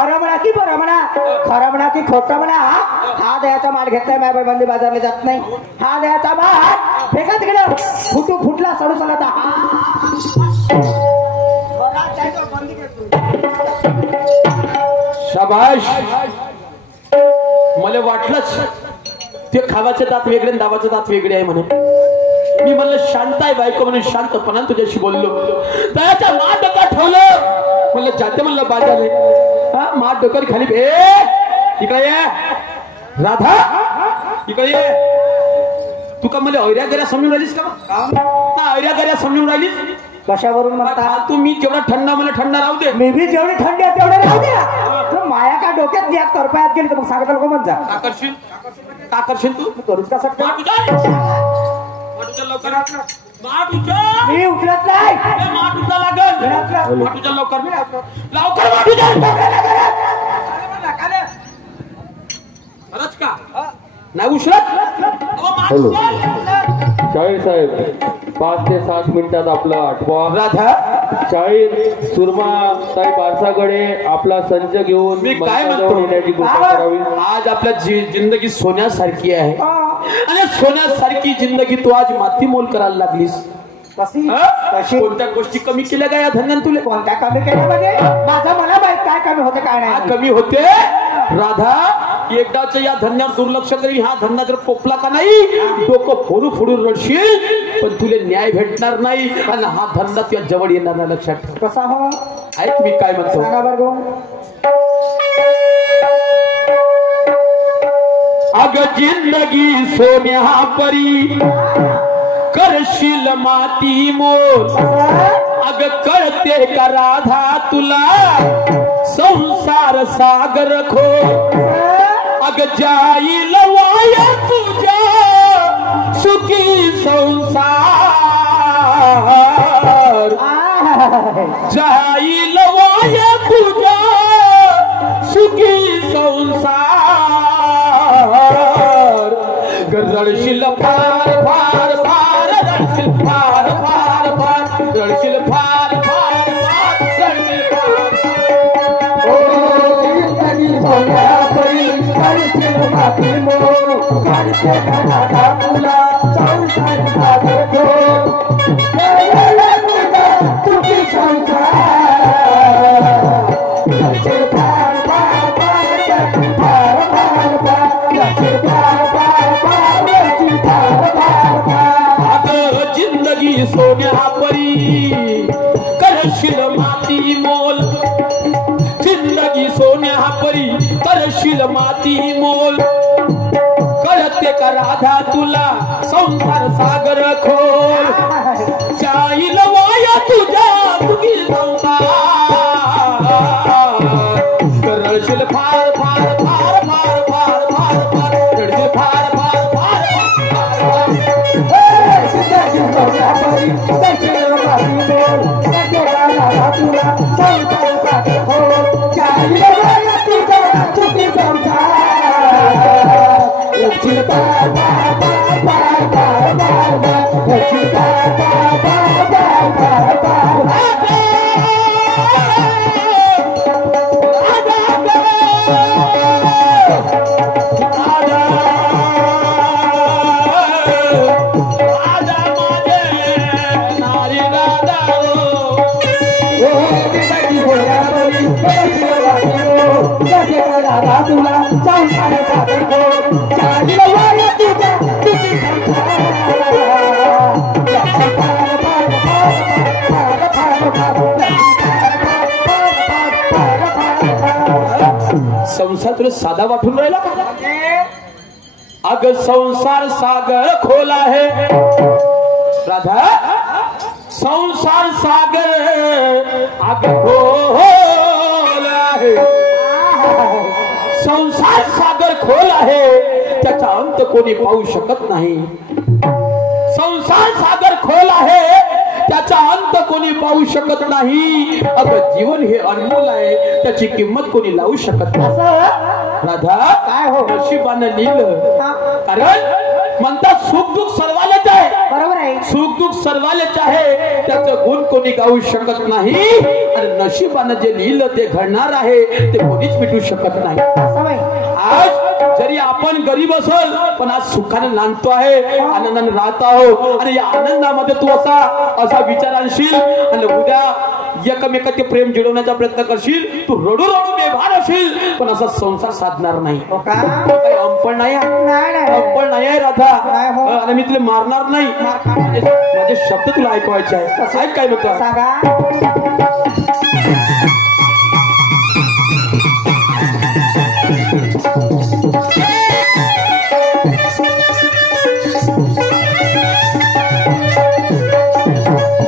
अरे म्हणा की बरं म्हणा खरं म्हणा की खोटं म्हणा हा दयाचा माठ घेतलाय माझ्या बंदी बाजारला जात नाही. हा दयाचा माठ फेकत गेलं फुटला सडू सडता. शाबाश मला वाटलंच ते खावाचे दात वेगळे दावाचे दात वेगळे आहे म्हणून. मी म्हणलं शांत आहे बायको म्हणून शांतपणा तुझ्याशी बोललो. त्याच्या माठ डोका ठेवलं म्हणलं जाते म्हणलं बाजारले. हा माठ डोकर खाली इकडे ये राधा इकडे ये. तू का मला ऐर्या गऱ्या समजून राहिलीस का? ऐर्या गऱ्या समजून राहिलीस कशावरून म्हणता? तू मी जेवढा थंडा मला थंडा राहू दे. मी बी जेवढी थंडी आहे तेवढे राहू द्या. माया का डोक्यात या तरपायात गेली तर मग सांगत लोक म्हणता का करशील तू करूच का शकतो? मी उचलत नाही. माठ उचला लागल माठ उचल लवकर खरंच का नाही उशरत? शाहीर साहेब 5 ते 7 मिनिटात आपला आठवा. राधा शाहीर सुरमा साहेब बारसाकडे आपला संच घेऊन मी काय मंचाजवळ म्हणतो? येण्याची कृपा करावी. आज आपल्या जिंदगी सोन्यासारखी आहे हा. आणि सोन्यासारखी जिंदगी तू आज माती मोल करायला लागलीस. कशी हा? कशी कोणत्या गोष्टी कमी केल्या का या धंद्यात तुला? कोणत्या कमी केल्या म्हणजे माझं मला माहित काय कमी होतं काय हा नाही. कमी होते राधा. एकदाच या धंद्यात दुर्लक्ष करी हा धंदा जर कोपला का नाही डोकं फोडू फोडू रडशील पण तुला न्याय भेटणार नाही आणि हा धंदा तुझ्या जवळ येणार नाही. लक्षात ठेव. कसा हो ऐक मी काय म्हणतो. सांगा बरं. अग जिंदगी सोन्या परी करशील माती मोल. अग कळते का राधा तुला संसार सागर खो. अग जाईल वाया तुझ्या सुखी संसार. जाईल वाया तुझ्या सुखी संसार. रडशील फार फार फार रडशील फार फार फार रडशील फार फार फार रडशील फार. जिंदगी सोन्या परी करशील माती मोल. जिंदगी सोन्या परी करशील माती मोल. कळते का राधा तुला संसार सागर खोल. जाईल वाया तुझ्या तुझी संसार. रडशील फार फार फार फार फार फार फार रडशील फार फार फार संसार तुला साधा वाटून राहिला का? अग संसार सागर खोल आहे राधा. संसार सागर अग खोल आहे. संसार सागर खोल आहे त्याचा अंत कोणी पाहू शकत नाही. संसार सागर खोल आहे त्याचा अंत कोणी पाहू शकत नाही. अगं जीवन हे अनमोल आहे त्याची किंमत कोणी लावू शकत नाही. राधा काय हो? नशिबानं लिहिलं. कारण म्हणतात सुख दुःख सर्वालेच आहे. बरोबर आहे. सुख दुःख सर्वालेच आहे त्याचं गुण कोणी गाऊ शकत नाही. आणि नशिबानं जे लिहिलं ते घडणार आहे ते कोणीच मिटू शकत नाही. आज जरी आपण गरीब असल पण आज सुखाने नांदतो आहे आनंदाने राहत आहो. आणि या आनंदामध्ये तू असा विचार आणशील आणि उद्या एकमेकाचे प्रेम जिडवण्याचा प्रयत्न करशील. तू रडू रडू बेभान असेल पण असा संसार साधणार नाही. काही अंपण नाही अंपण नाही आहे राधा. आणि मी तुला मारणार नाही. माझे शब्द तुला ऐकवायचे आहे. ऐक काय म्हणतो सांगा.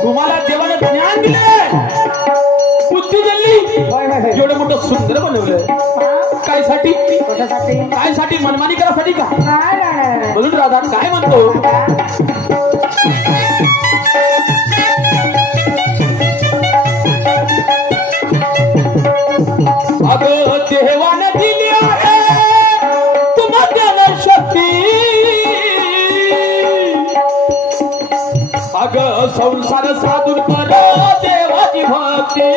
तुम्हाला देवाने ज्ञान दिले बुद्धी दिली एवढं मोठं सुंदर बनवलंय. काय साठी? काय साठी? मनमानी करासाठी का? म्हणून राधा काय म्हणतो. अगं देवाने दिली आहे तुम्हाला शक्ती. अगं संसार साधून कर देवाची भक्ती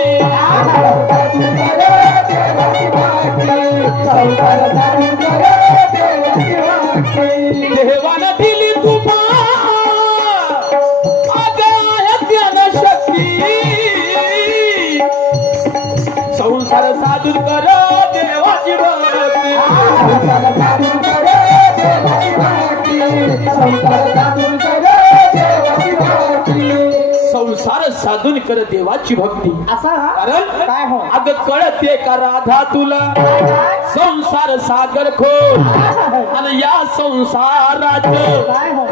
देवानं दिली तुमा ज्ञान शक्ती संसार साधून कर देवाची भक्ती संसार साधून कर देवाची भक्ती असं कारण काय हो अग कळते का राधा तुला संसार सागर खोल आणि या संसारात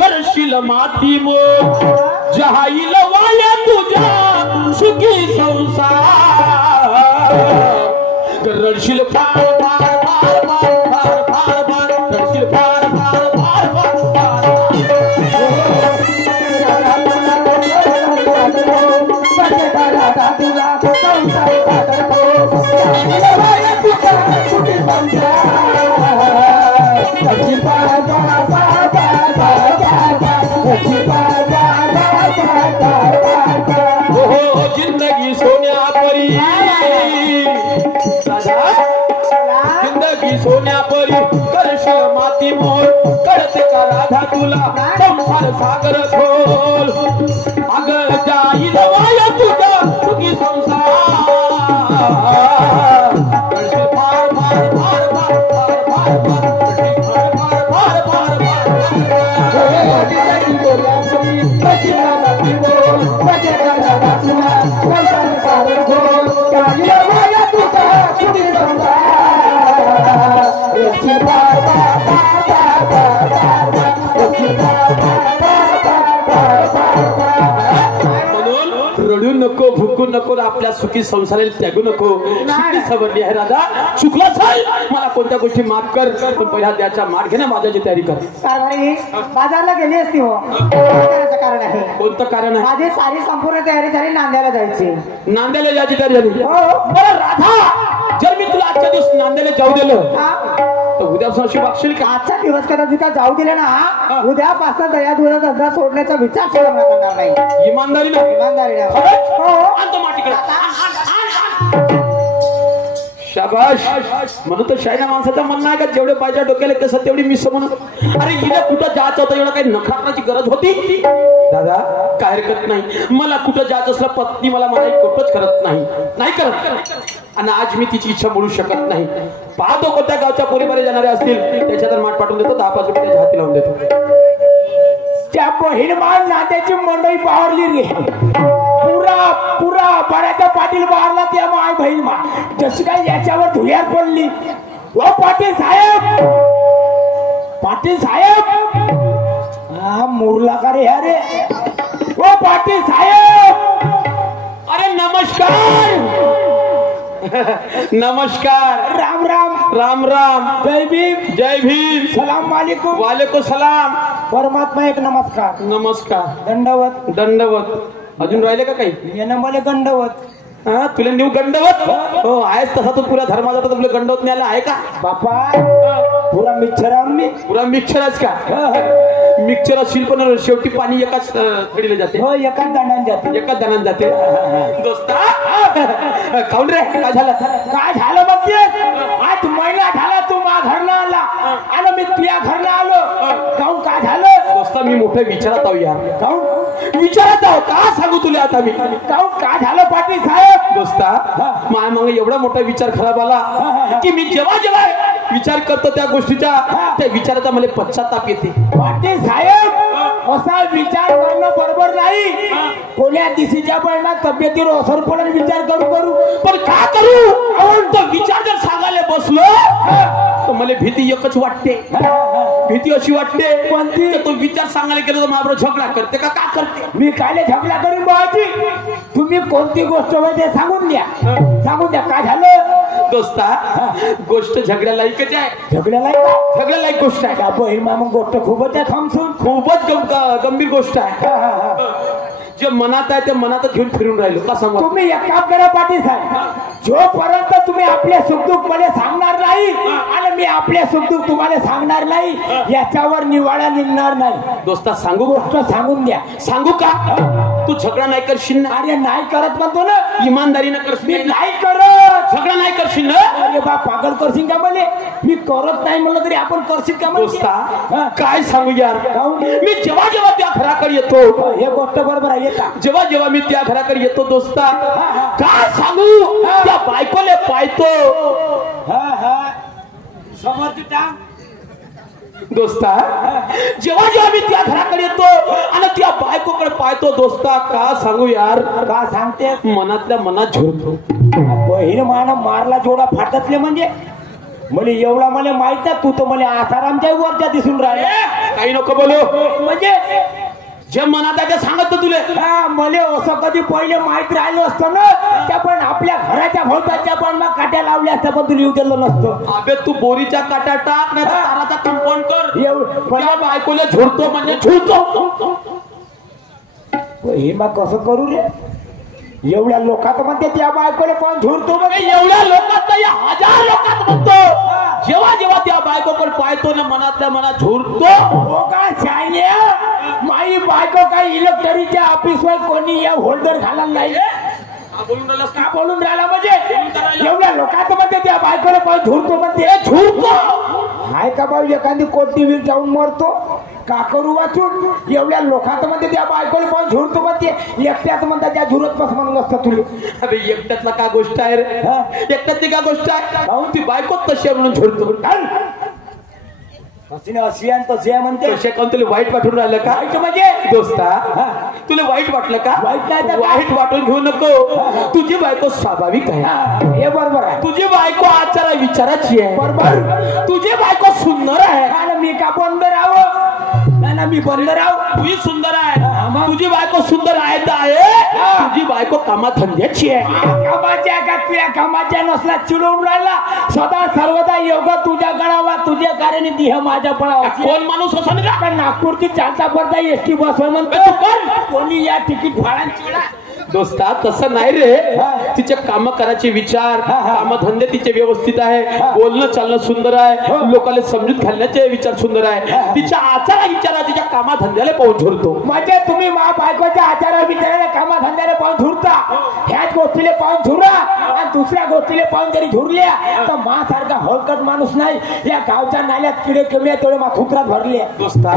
करशील माती मोल जहाईल वाया तुझ्या सुखी संसार रडशील फार फार फार फार फार फार फार रडशील फार फार फार फार हो जिंदगी सोन्या परी जिंदगी सोन्या परी करशील माती मोल कळते का राधा तुला संसार सागर खोल अग जाईल वाया तुझा तुझी संसार करशील फार फार फार फार फार फार फार फार फार रडू नको भुकू नको आपल्या सुखी संसाराला त्यागू नको सुखी सवरली आहे राधा चुकला मला कोणत्या गोष्टी माफ कर पण पहिला त्याच्या मार घेण्या माझ्याची तयारी कर कारभारी बाजारला गेली असती हो बाजाराचं कारण आहे कोणतं कारण आहे माझी सारी संपूर्ण तयारी झाली नांद्याला जायची नांद्याला जायची तयारी झाली हो बरं राधा जर मी तुला आजच्या दिवस नांद्याला जाऊ दिलं तर उद्यापासून अशी वागशील का आजचा दिवस कदाचित का जाऊ दिले ना उद्यापासून दया धुळा धंदा सोडण्याचा विचार सुद्धा मला करणार नाही इमानदारी ना इमानदारी शाबाश म्हणून तर शायना माणसाचं म्हणणं आहे का जेवढे पाहिजे डोक्याला कसं तेवढी मिस म्हणून अरे हिला कुठं जायचं होतं एवढं काही नकारण्याची गरज होती दादा काय हरकत नाही मला कुठं जायचं असलं पत्नी मला कुठंच करत नाही करत आणि आज मी तिची इच्छा बोलू शकत नाही पाहतो कोणत्या गावच्या पोरीमध्ये जाणारे असतील त्याच्या तर माठ पाठवून देतो 10-5 रुपये त्याच्या हाती लावून देतो त्या बहिणमान नात्याची मंडळी पावरली रे पुरा बऱ्याच्या पाटील बाहेरला त्या माय बहीण मा जशी काय याच्यावर धुयार पडली ओ पाटील साहेब हा मुरला का रे अरे ओ पाटील साहेब अरे नमस्कार नमस्कार राम राम राम राम जय भीम सलाम वालेकुम वालेकुम सलाम परमात्मा एक नमस्कार नमस्कार दंडवत अजून राहिले का काही येणं मला दंडवत हा तुला न्यू गंडवत हो आहेस तसा तू पुऱ्या धर्माचा तर तुला गंडवत मिळाला आहे का बापा पुरा मिक्सरच का मिक्सर असेल पण शेवटी पाणी एकाच खडीला जाते हो एकाच दाण्यात जाते दोस्ता खाऊन रे काय झालं मग आज महिना झाला तू मा घरला आला आणि मी तुझ्या घरला आलो काऊन काय झालं दोस्ता मी मोठ्या विचारात आहो यार काऊन विचारात आहो का सांगू तुला आता मी काऊन काय झालं पाटील साहेब दोस्ता माझ्या मागे एवढा मोठा विचार खराब आला की मी जेव्हा विचार करतो त्या गोष्टीचा त्या विचाराचा मला पश्चाताप येते पाटील साहेब असा विचार करणं बरोबर नाही कोण्या दिशेच्या परिणाम तब्येतीवर असर पडून विचार करू पण का करू तो विचार जर सांगायला बसलो तर मला भीती एकच वाटते भीती अशी वाटते कोणती तो विचार सांगायला गेलो तर माझ्याबरोबर झगडा करते का करते मी काय झगडा करीन बाबाजी तुम्ही कोणती गोष्ट ते सांगून द्या काय झालं दोस्ता गोष्ट झगड्यालायकच आहे झगड्यालायक गोष्ट आहे बहीण मामा गोष्ट खूपच आहे खूपच गंभीर गोष्ट आहे जे मनात आहे ते मनातच घेऊन फिरून राहिलो का सांगू तुम्ही एक काम करा पाटील साहेब जोपर्यंत तुम्ही आपले सुखदुःख मला सांगणार नाही आणि मी आपले सुखदुःख तुम्हाला सांगणार नाही याच्यावर निवाडा निघणार नाही दोस्ता सांगू गोष्ट सांगून द्या सांगू का तू झगडा नाही करशील ना? अरे नाही करत म्हणतो ना, इमानदारीनं मी करशील ना? नाही करत. झगडा नाही करशील ना? अरे बा पागल करशील का म्हणे? मी करत नाही म्हणलं तरी आपण करशील का म्हणते? दोस्ता काय सांगू यार, काहून? मी जेव्हा जेव्हा त्या घराकडे येतो, हे गोष्ट बरोबर आहे का? जेव्हा जेव्हा मी त्या घराकडे येतो दोस्ता, काय सांगू त्या बायकोले पाहतो समोरची टांग दोस्ता. जेव्हा जेव्हा मी त्या घराकडे येतो आणि त्या बायकोकडे पाहतो दोस्ता, का सांगू यार, का सांगते? मनातल्या मनात झुरतो. बहीण माना मारला जोडा फाटतले म्हणजे मला एवढा मला माहित नाही. तू तर मला आसारामच्या वरच्या दिसून राहिला. काही नको बोलू, म्हणजे जे मनात आहे ते सांगत तुले. मला असं कधी पहिले माहित राहिलं असतं ना, त्या पण आपल्या घराच्या भोवताच्या पण मग काट्या लावल्या असत्या, पण तुला येऊ दिलं नसतं. अबे तू बोरीच्या काट्या टाक, नाही तर ताराचा कंपाऊंड कर. एवढं त्या बायकोले झुरतो म्हणजे झुरतो. हे मग कसं करू रे? एवढ्या लोकात म्हणते त्या बायकोला पण झुरतो अबे एवढ्या लोकात नाही, 1000 लोकात म्हणतो. जेव्हा जेव्हा त्या बायकोकडे पाहतो ना, मनातल्या मनात झुरतो. हो का शायने? माई बायको काय इलेक्ट्रिकच्या ऑफिसवर कोणी या होल्डर घालायला नाही. बोलून राहिलास का बोलून राहिला म्हणजे? एवढ्या लोकात म्हणते त्या बायकोला पण झुरतो म्हणते. झुरतो हाय का बाबू, एखादी कोणती वीर जाऊन मरतो का करू वाचून? एवढ्या लोकात म्हणते त्या बायकोला पण झुरतो म्हणते. एकट्यात म्हणतात त्या झुरत बस म्हणून असतं तुला. अबे एकट्यातला का गोष्ट आहे रे? एकट्यातली का गोष्ट आहे? काहून? ती बायको तशी आहे म्हणून झुरतो. अशी आणि तशी आहे म्हणते. तशी काहून तुला वाईट वाटून राहिलं का? वाईट म्हणजे? दोस्ता तुला वाईट वाटलं का? वाईट नाही तर काय? वाईट वाटून घेऊ नको. तुझी बायको स्वाभाविक आहे. हे बरोबर आहे. तुझी बायको आचारा विचाराची आहे. बरोबर. तुझी बायको सुंदर आहे. आणि मी का बंद राहावं? नाही ना, मी बंद राहू. तुझी सुंदर आहे. मग? तुझी बायको सुंदर आहे तर आहे. तुझी बायको कामाधंद्याची आहे. कामाच्या का तुझ्या कामाच्या नसला चिडवून राहिला. सदा सर्वदा योग तुझ्या गळावा, तुझ्या कार्याने देह माझ्या पळावा. कोण माणूस असं नाही का? नागपूरची चालता पडता एसटी बस म्हणतो. कोणी या तिकीट भाडा चिडा. दोस्ता तसं नाही रे. तिचे काम करायचे विचार, कामधंदे तिचे व्यवस्थित आहे. बोलणं चालणं सुंदर आहे. लोकांना समजून घालण्याचे विचार सुंदर आहे. तिच्या आचारा विचारा, तिच्या कामाधंद्याला पाहून झुरतो. म्हणजे तुम्ही मा बायकोच्या आचारा विचाराला कामाधंद्याला पाहून झुरता. ह्याच गोष्टीले पाहून झुरा आणि दुसऱ्या गोष्टीले पाहून जरी झुरल्या तर मा सारखा हलकट माणूस नाही. या गावच्या नाल्यात किडे कमी तेवढे मा थुकरात भरले. दोस्ता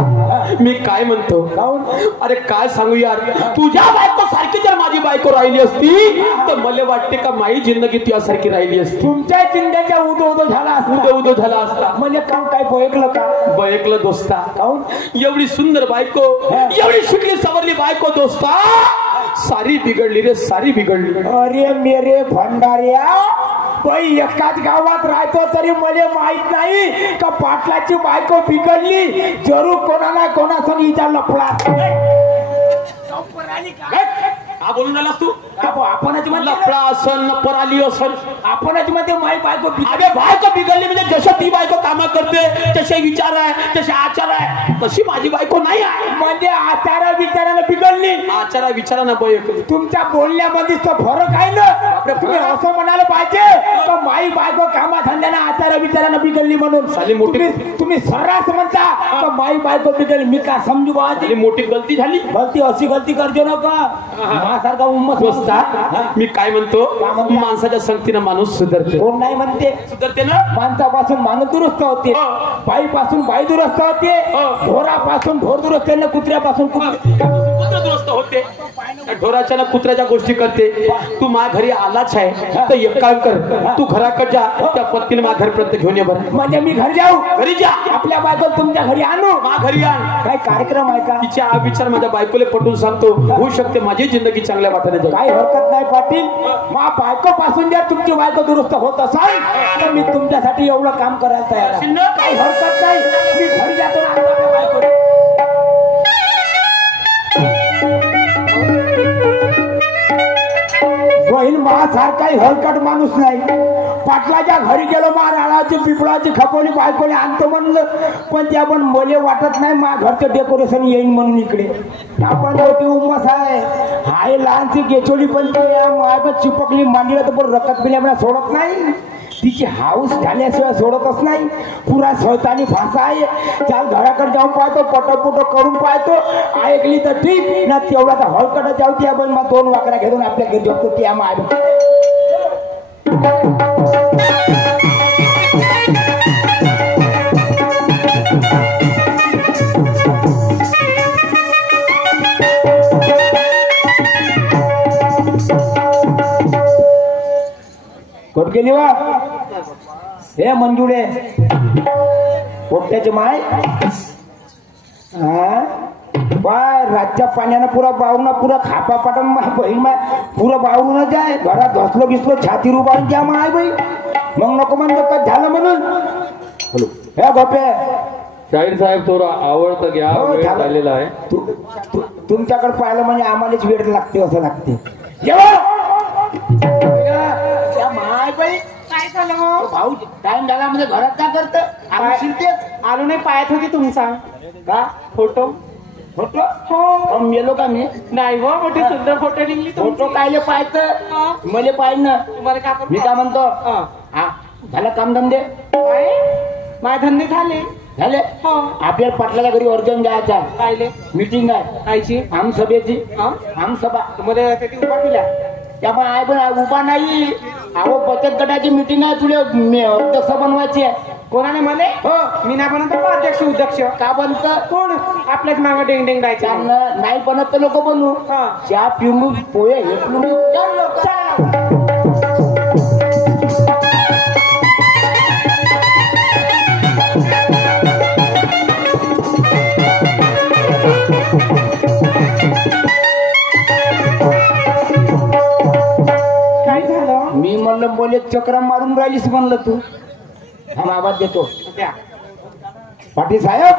मी काय म्हणतो, काहून? अरे काय सांगू यार, तुझ्या बायको सारखी जर माझी बायको राहिली असती तर मला वाटते का माझी जिंदगी तुझ्यासारखी राहिली असती. तुमच्या चिंतेच्या उदो उदो झाला असता. उदो झाला असता. म्हणजे काम काय बयकलं का? बयकलं दोस्ता. काहून? एवढी सुंदर बायको, एवढी शिकली सवरली बायको दोस्ता, सारी बिघडली रे, सारी बिघडली. अरे मेरे भंडाऱ्या, बाई एकाच गावात राहतो तरी मला माहित नाही का पाटलाची बायको बिघडली. जरूर कोणाला कोणासंग हिचा लफडा. हा बोलून राहिलास तू? आपणच म्हणलं लफडा असन, पराली असन. आपणच म्हणते माई बायको अरे बायको बिघडली म्हणजे जसं ती बायको काम करते तसे विचार आहे, तसे आचार आहे, तशी माझी बायको नाही आहे. म्हणजे आचारा विचारानं बिघडली. आचारा विचारानं बयक. तुमच्या बोलण्यामध्ये तो फरक आहे ना. तुम्ही असं म्हणायला पाहिजे का माई बायको कामाधंद्यानं आचारा विचारानं बिघडली म्हणून. साली मोठी तुम्ही सर्रास म्हणता का माई बायको बिघडली. मी का समजू बा? मोठी गलती झाली. गलती अशी गलती करतो नका सारखा उम्मत. मी काय म्हणतो, माणसाच्या संगतीनं माणूस सुधारते. कोण नाही म्हणते सुधारते ना? माणसापासून माणूस दुरुस्त होते, बाईपासून बाई दुरुस्त होते, ढोरापासून ढोर दुरुस्त होते, कुत्र्यापासून कुत्र दुरुस्त होते. ढोराच्या ना कुत्र्याच्या गोष्टी करते. तू माझ्या घरी आलाच आहे तर एक काम कर, तू घराकडे जा, त्या पत्नीला माझ्या घरपर्यंत घेऊन ये बरं. म्हणजे मी घरी जाऊ? घरी जा. आपल्या बायको तुमच्या घरी आणू? माझ्या घरी आण. काय कार्यक्रम आहे का? तिचे हा विचार माझ्या बायकोला पटवून सांगतो, होऊ शकते माझी जिंदगी चांगल्या वाटाने जाईल. काही हरकत नाही पाटील. मा बायको पासून जर तुमची बायको दुरुस्त होत असाल तर मी तुमच्यासाठी एवढं काम करायला तयार आहे. काही हरकत नाही. मी घरी जातो ना आपल्या बायको. बहीण सारखाही हलकट माणूस नाही. पाटलाच्या घरी गेलो, मा राळाची पिपळाची खपोली बायकोले आणतो म्हणलं, पण त्या पण मले वाटत नाही मा घरचं डेकोरेशन येईन म्हणून इकडे. आपण मोठी उमस आहे, हाय लहानची गेचोली पण ते माय चिपकली मांडीला तर पण रकत पिल्यामुळे सोडत नाही. तिची हाऊस झाल्याशिवाय सोडतच नाही. पुरा स्वतःनी भाषा आहे. चाल घराकडे जाऊन पाहतो, पटपट करून पाहतो. ऐकली तर ठीक ना, तेवढा तर हॉलकडे जाऊ द्या. पण मग 2 वाकड्या घेऊन आपल्या घरी झोपतो ती आम्हा कोट गेली वा हे मंजुळे पोट्याचे माय बाय रातच्या पाण्यानं पुरा बावून पुरा खापा पाटण माय बहीण माय पुरं बावूनच आहे. घरात धसलो बिसलो छाती रुबान द्या माय बाई. मग नको म्हणतो का झालं म्हणून. हॅलो हे गोपे शाहीर साहेब थोडं आवडतं घ्या. वेळ झालेला आहे. तुमच्याकडे पाहिलं म्हणजे आम्हालाच वेळ लागते असं लागते. जेव्हा माय बाई काय झालं मग? भाऊ टाइम झाला म्हणजे घरात काय करत तेच आलो नाही पायात होती तुमचा का फोटो. फोटो हो मेलो का मी नाही हो, मोठी सुंदर फोटो निघली फोटो कायले पाहायचं मला पाहिजे ना. तुम्हाला का मी काय म्हणतो हा झालं काम धंदे माझे धंदे झाले झाले. हो आपल्याला पाटलाच्या घरी अर्जन द्यायचा पाहिले मीटिंग आहे कायची आमसभेची हा आमसभा तुम्हाला त्याची उभा केल्या त्यामुळे आहे पण उभा नाही. अहो बचत गटाची मीटिंग आहे तुला अध्यक्ष बनवायची आहे. कोणाने म्हणे हो मी नाही बनवतो का अध्यक्ष उध्यक्ष का बनतं कोण आपल्याच मागं डेंग डेंग राहायचं त्यांना नाही बनत तर लोक बनवू. हा. चहा पिऊन पोहे हे पिऊन काय झालं मी म्हणलं बोले चक्र मारून राहिलीस म्हणलं तू. हा आवाज देतो द्या पाटील साहेब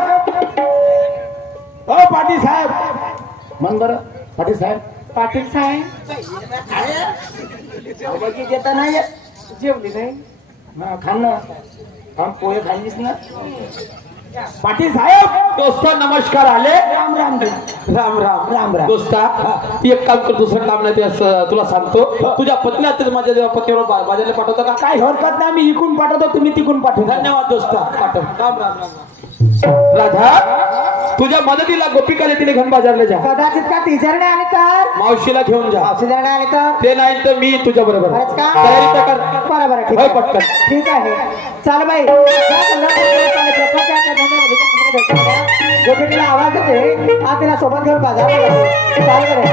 ओ पाटील साहेब म्हण बरं पाटील साहेब. पाटील साहेब आवाज देता नाही जेवली नाही हा खान काम पोहे खाल्लीस ना. पाटील साहेब दोस्ता नमस्कार आले. राम राम राम राम राम राम. दोस्ता एक काम कर, दुसरं काम नाही ते असं तुला सांगतो. तुझ्या पत्नी आता माझ्या जेव्हा पत्नीवर बाजारला पाठवतो का? काय हरकत नाही. मी इकून पाठवतो तुम्ही तिकून पाठवतो. धन्यवाद दोस्ता. पाठव. राम राम राम राधा तुझ्या मदतीला गोपिकाने तिने घेऊन बाजारला जा. कदाचित का टीचरने आले तर मावशीला घेऊन जा. ऑक्सिजनने आले तर ते नाही तर मी तुझ्या बरोबर खरंच का? तयारी तर कर. बरोबर ठीक होय, आहे पटकन. ठीक आहे चाल बाई गोपिकीला आवाज येते हा तिला सोबत घेऊन बाजारला जातो. चाल करे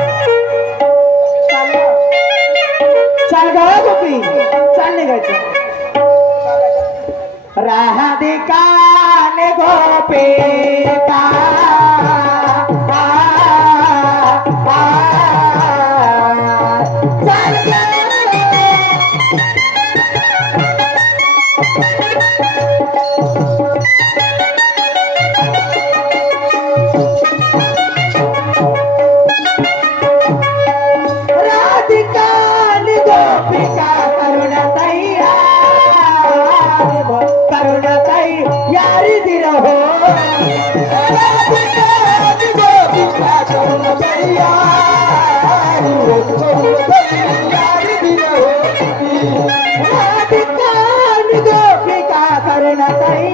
चाल गा गोपी चाल निघायचं. राधिका ने गोपिका चाल राधिका ने गोपिका करुणा करुणाताई यारी दिल हो. गोपिका करुणाताई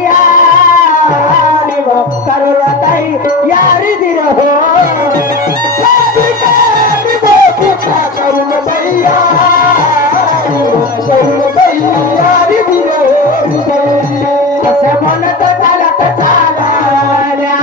करुणाताई यारी दिल हो. गोपिका करुणाताई यारी दिल हो. असं म्हणत चालत चालल्या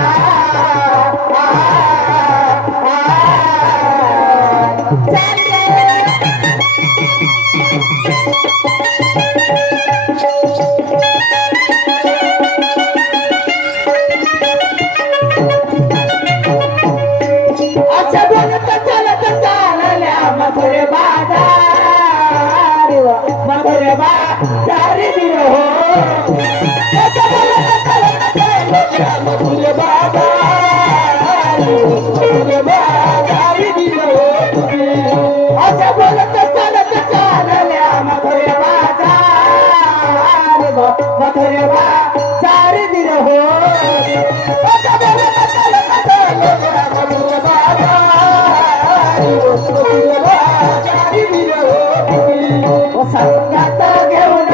असं म्हणत चालत चालल्या मथुरे बाजार मथुरे बाजार दिल हो. मथुरे बाजार दिल हो. असं बोलत चालत चालल्या मथुरे बाजार मथुरे बाजार दिल हो. असं बोलत चालत चालल्या मथुरे बाजार दिल हो. संगत घेऊन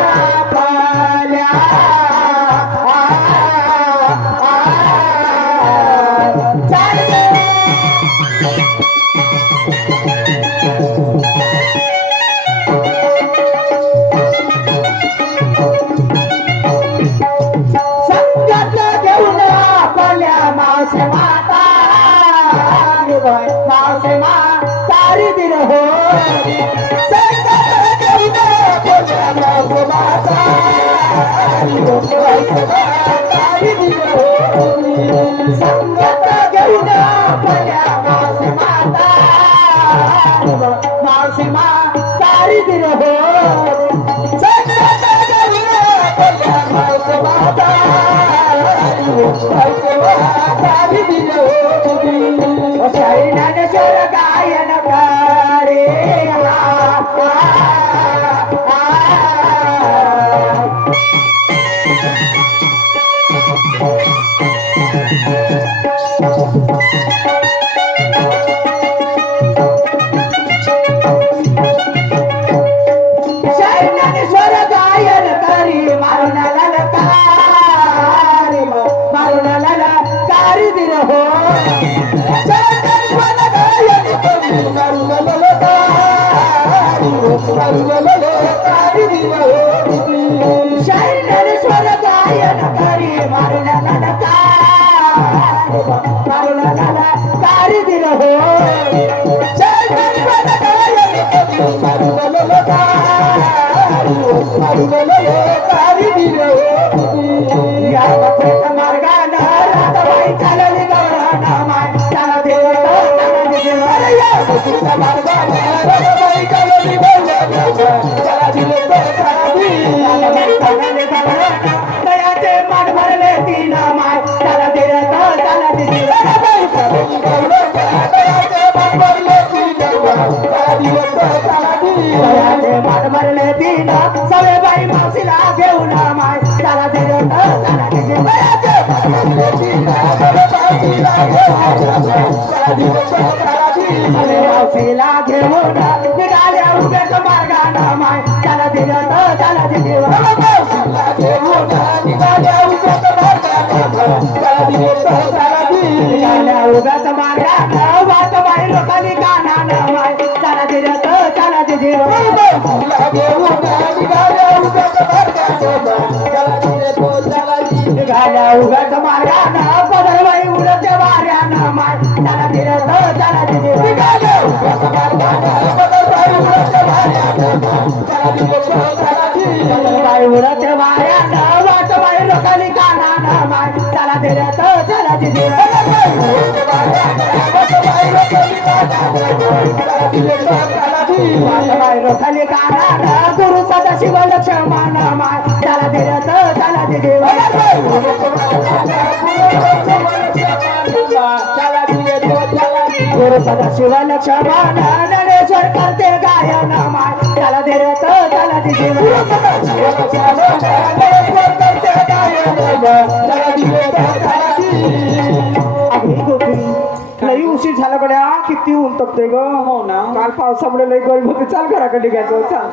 से माता माँ से माँ तारी दिन हो संगत घेऊन माँ से माता माँ से माँ तारी दिन हो संगत घेऊन माँ से माता तारी दिन हो ज्ञानेश्वर गायन करे ज्ञानेश्वर गायन करी मारुन ललकारी मारुन ललकारी दिन हो ज्ञानेश्वर गायन करी मारुन ललकारी दिन हो मार्गाना राधाबाई चालली गवळणा माय त्याला दयाचे माठ भरले तीन माय त्याला दिलं त्याला दयाचे माठ भरले तीन सवेबाई मावशीला घेऊन माय त्याला दिलं त्याला मावशीला घेऊन निघाल्या उभ्याच मार्गानं माय त्याला दिलं त्याला उगाच मार्गानं वाट बाई लोकांनी कानानं माय त्याला दिलं त्याला निघाल्या उगाच मार्गानं पदरबाई उडते वाऱ्यानं माय त्याला दिलं त्याला पदरबाई उडते वाऱ्यानं वाट बाई लोकांनी कानानं माय त्याला दिलं त्याला बाई लोकांनी कानानं गुरु सदाशिव लक्ष्मण माय त्याला दिलं त्याला गुरु सदाशिव लक्ष्मण ज्ञानेश्वर करते गायन माय त्याला दिलं त्याला लई उशीर झाला गड्या किती ऊन तपते ग हो ना काल पावसामुळे लई गरीब होते चाल घराकडे घ्यायचं चाल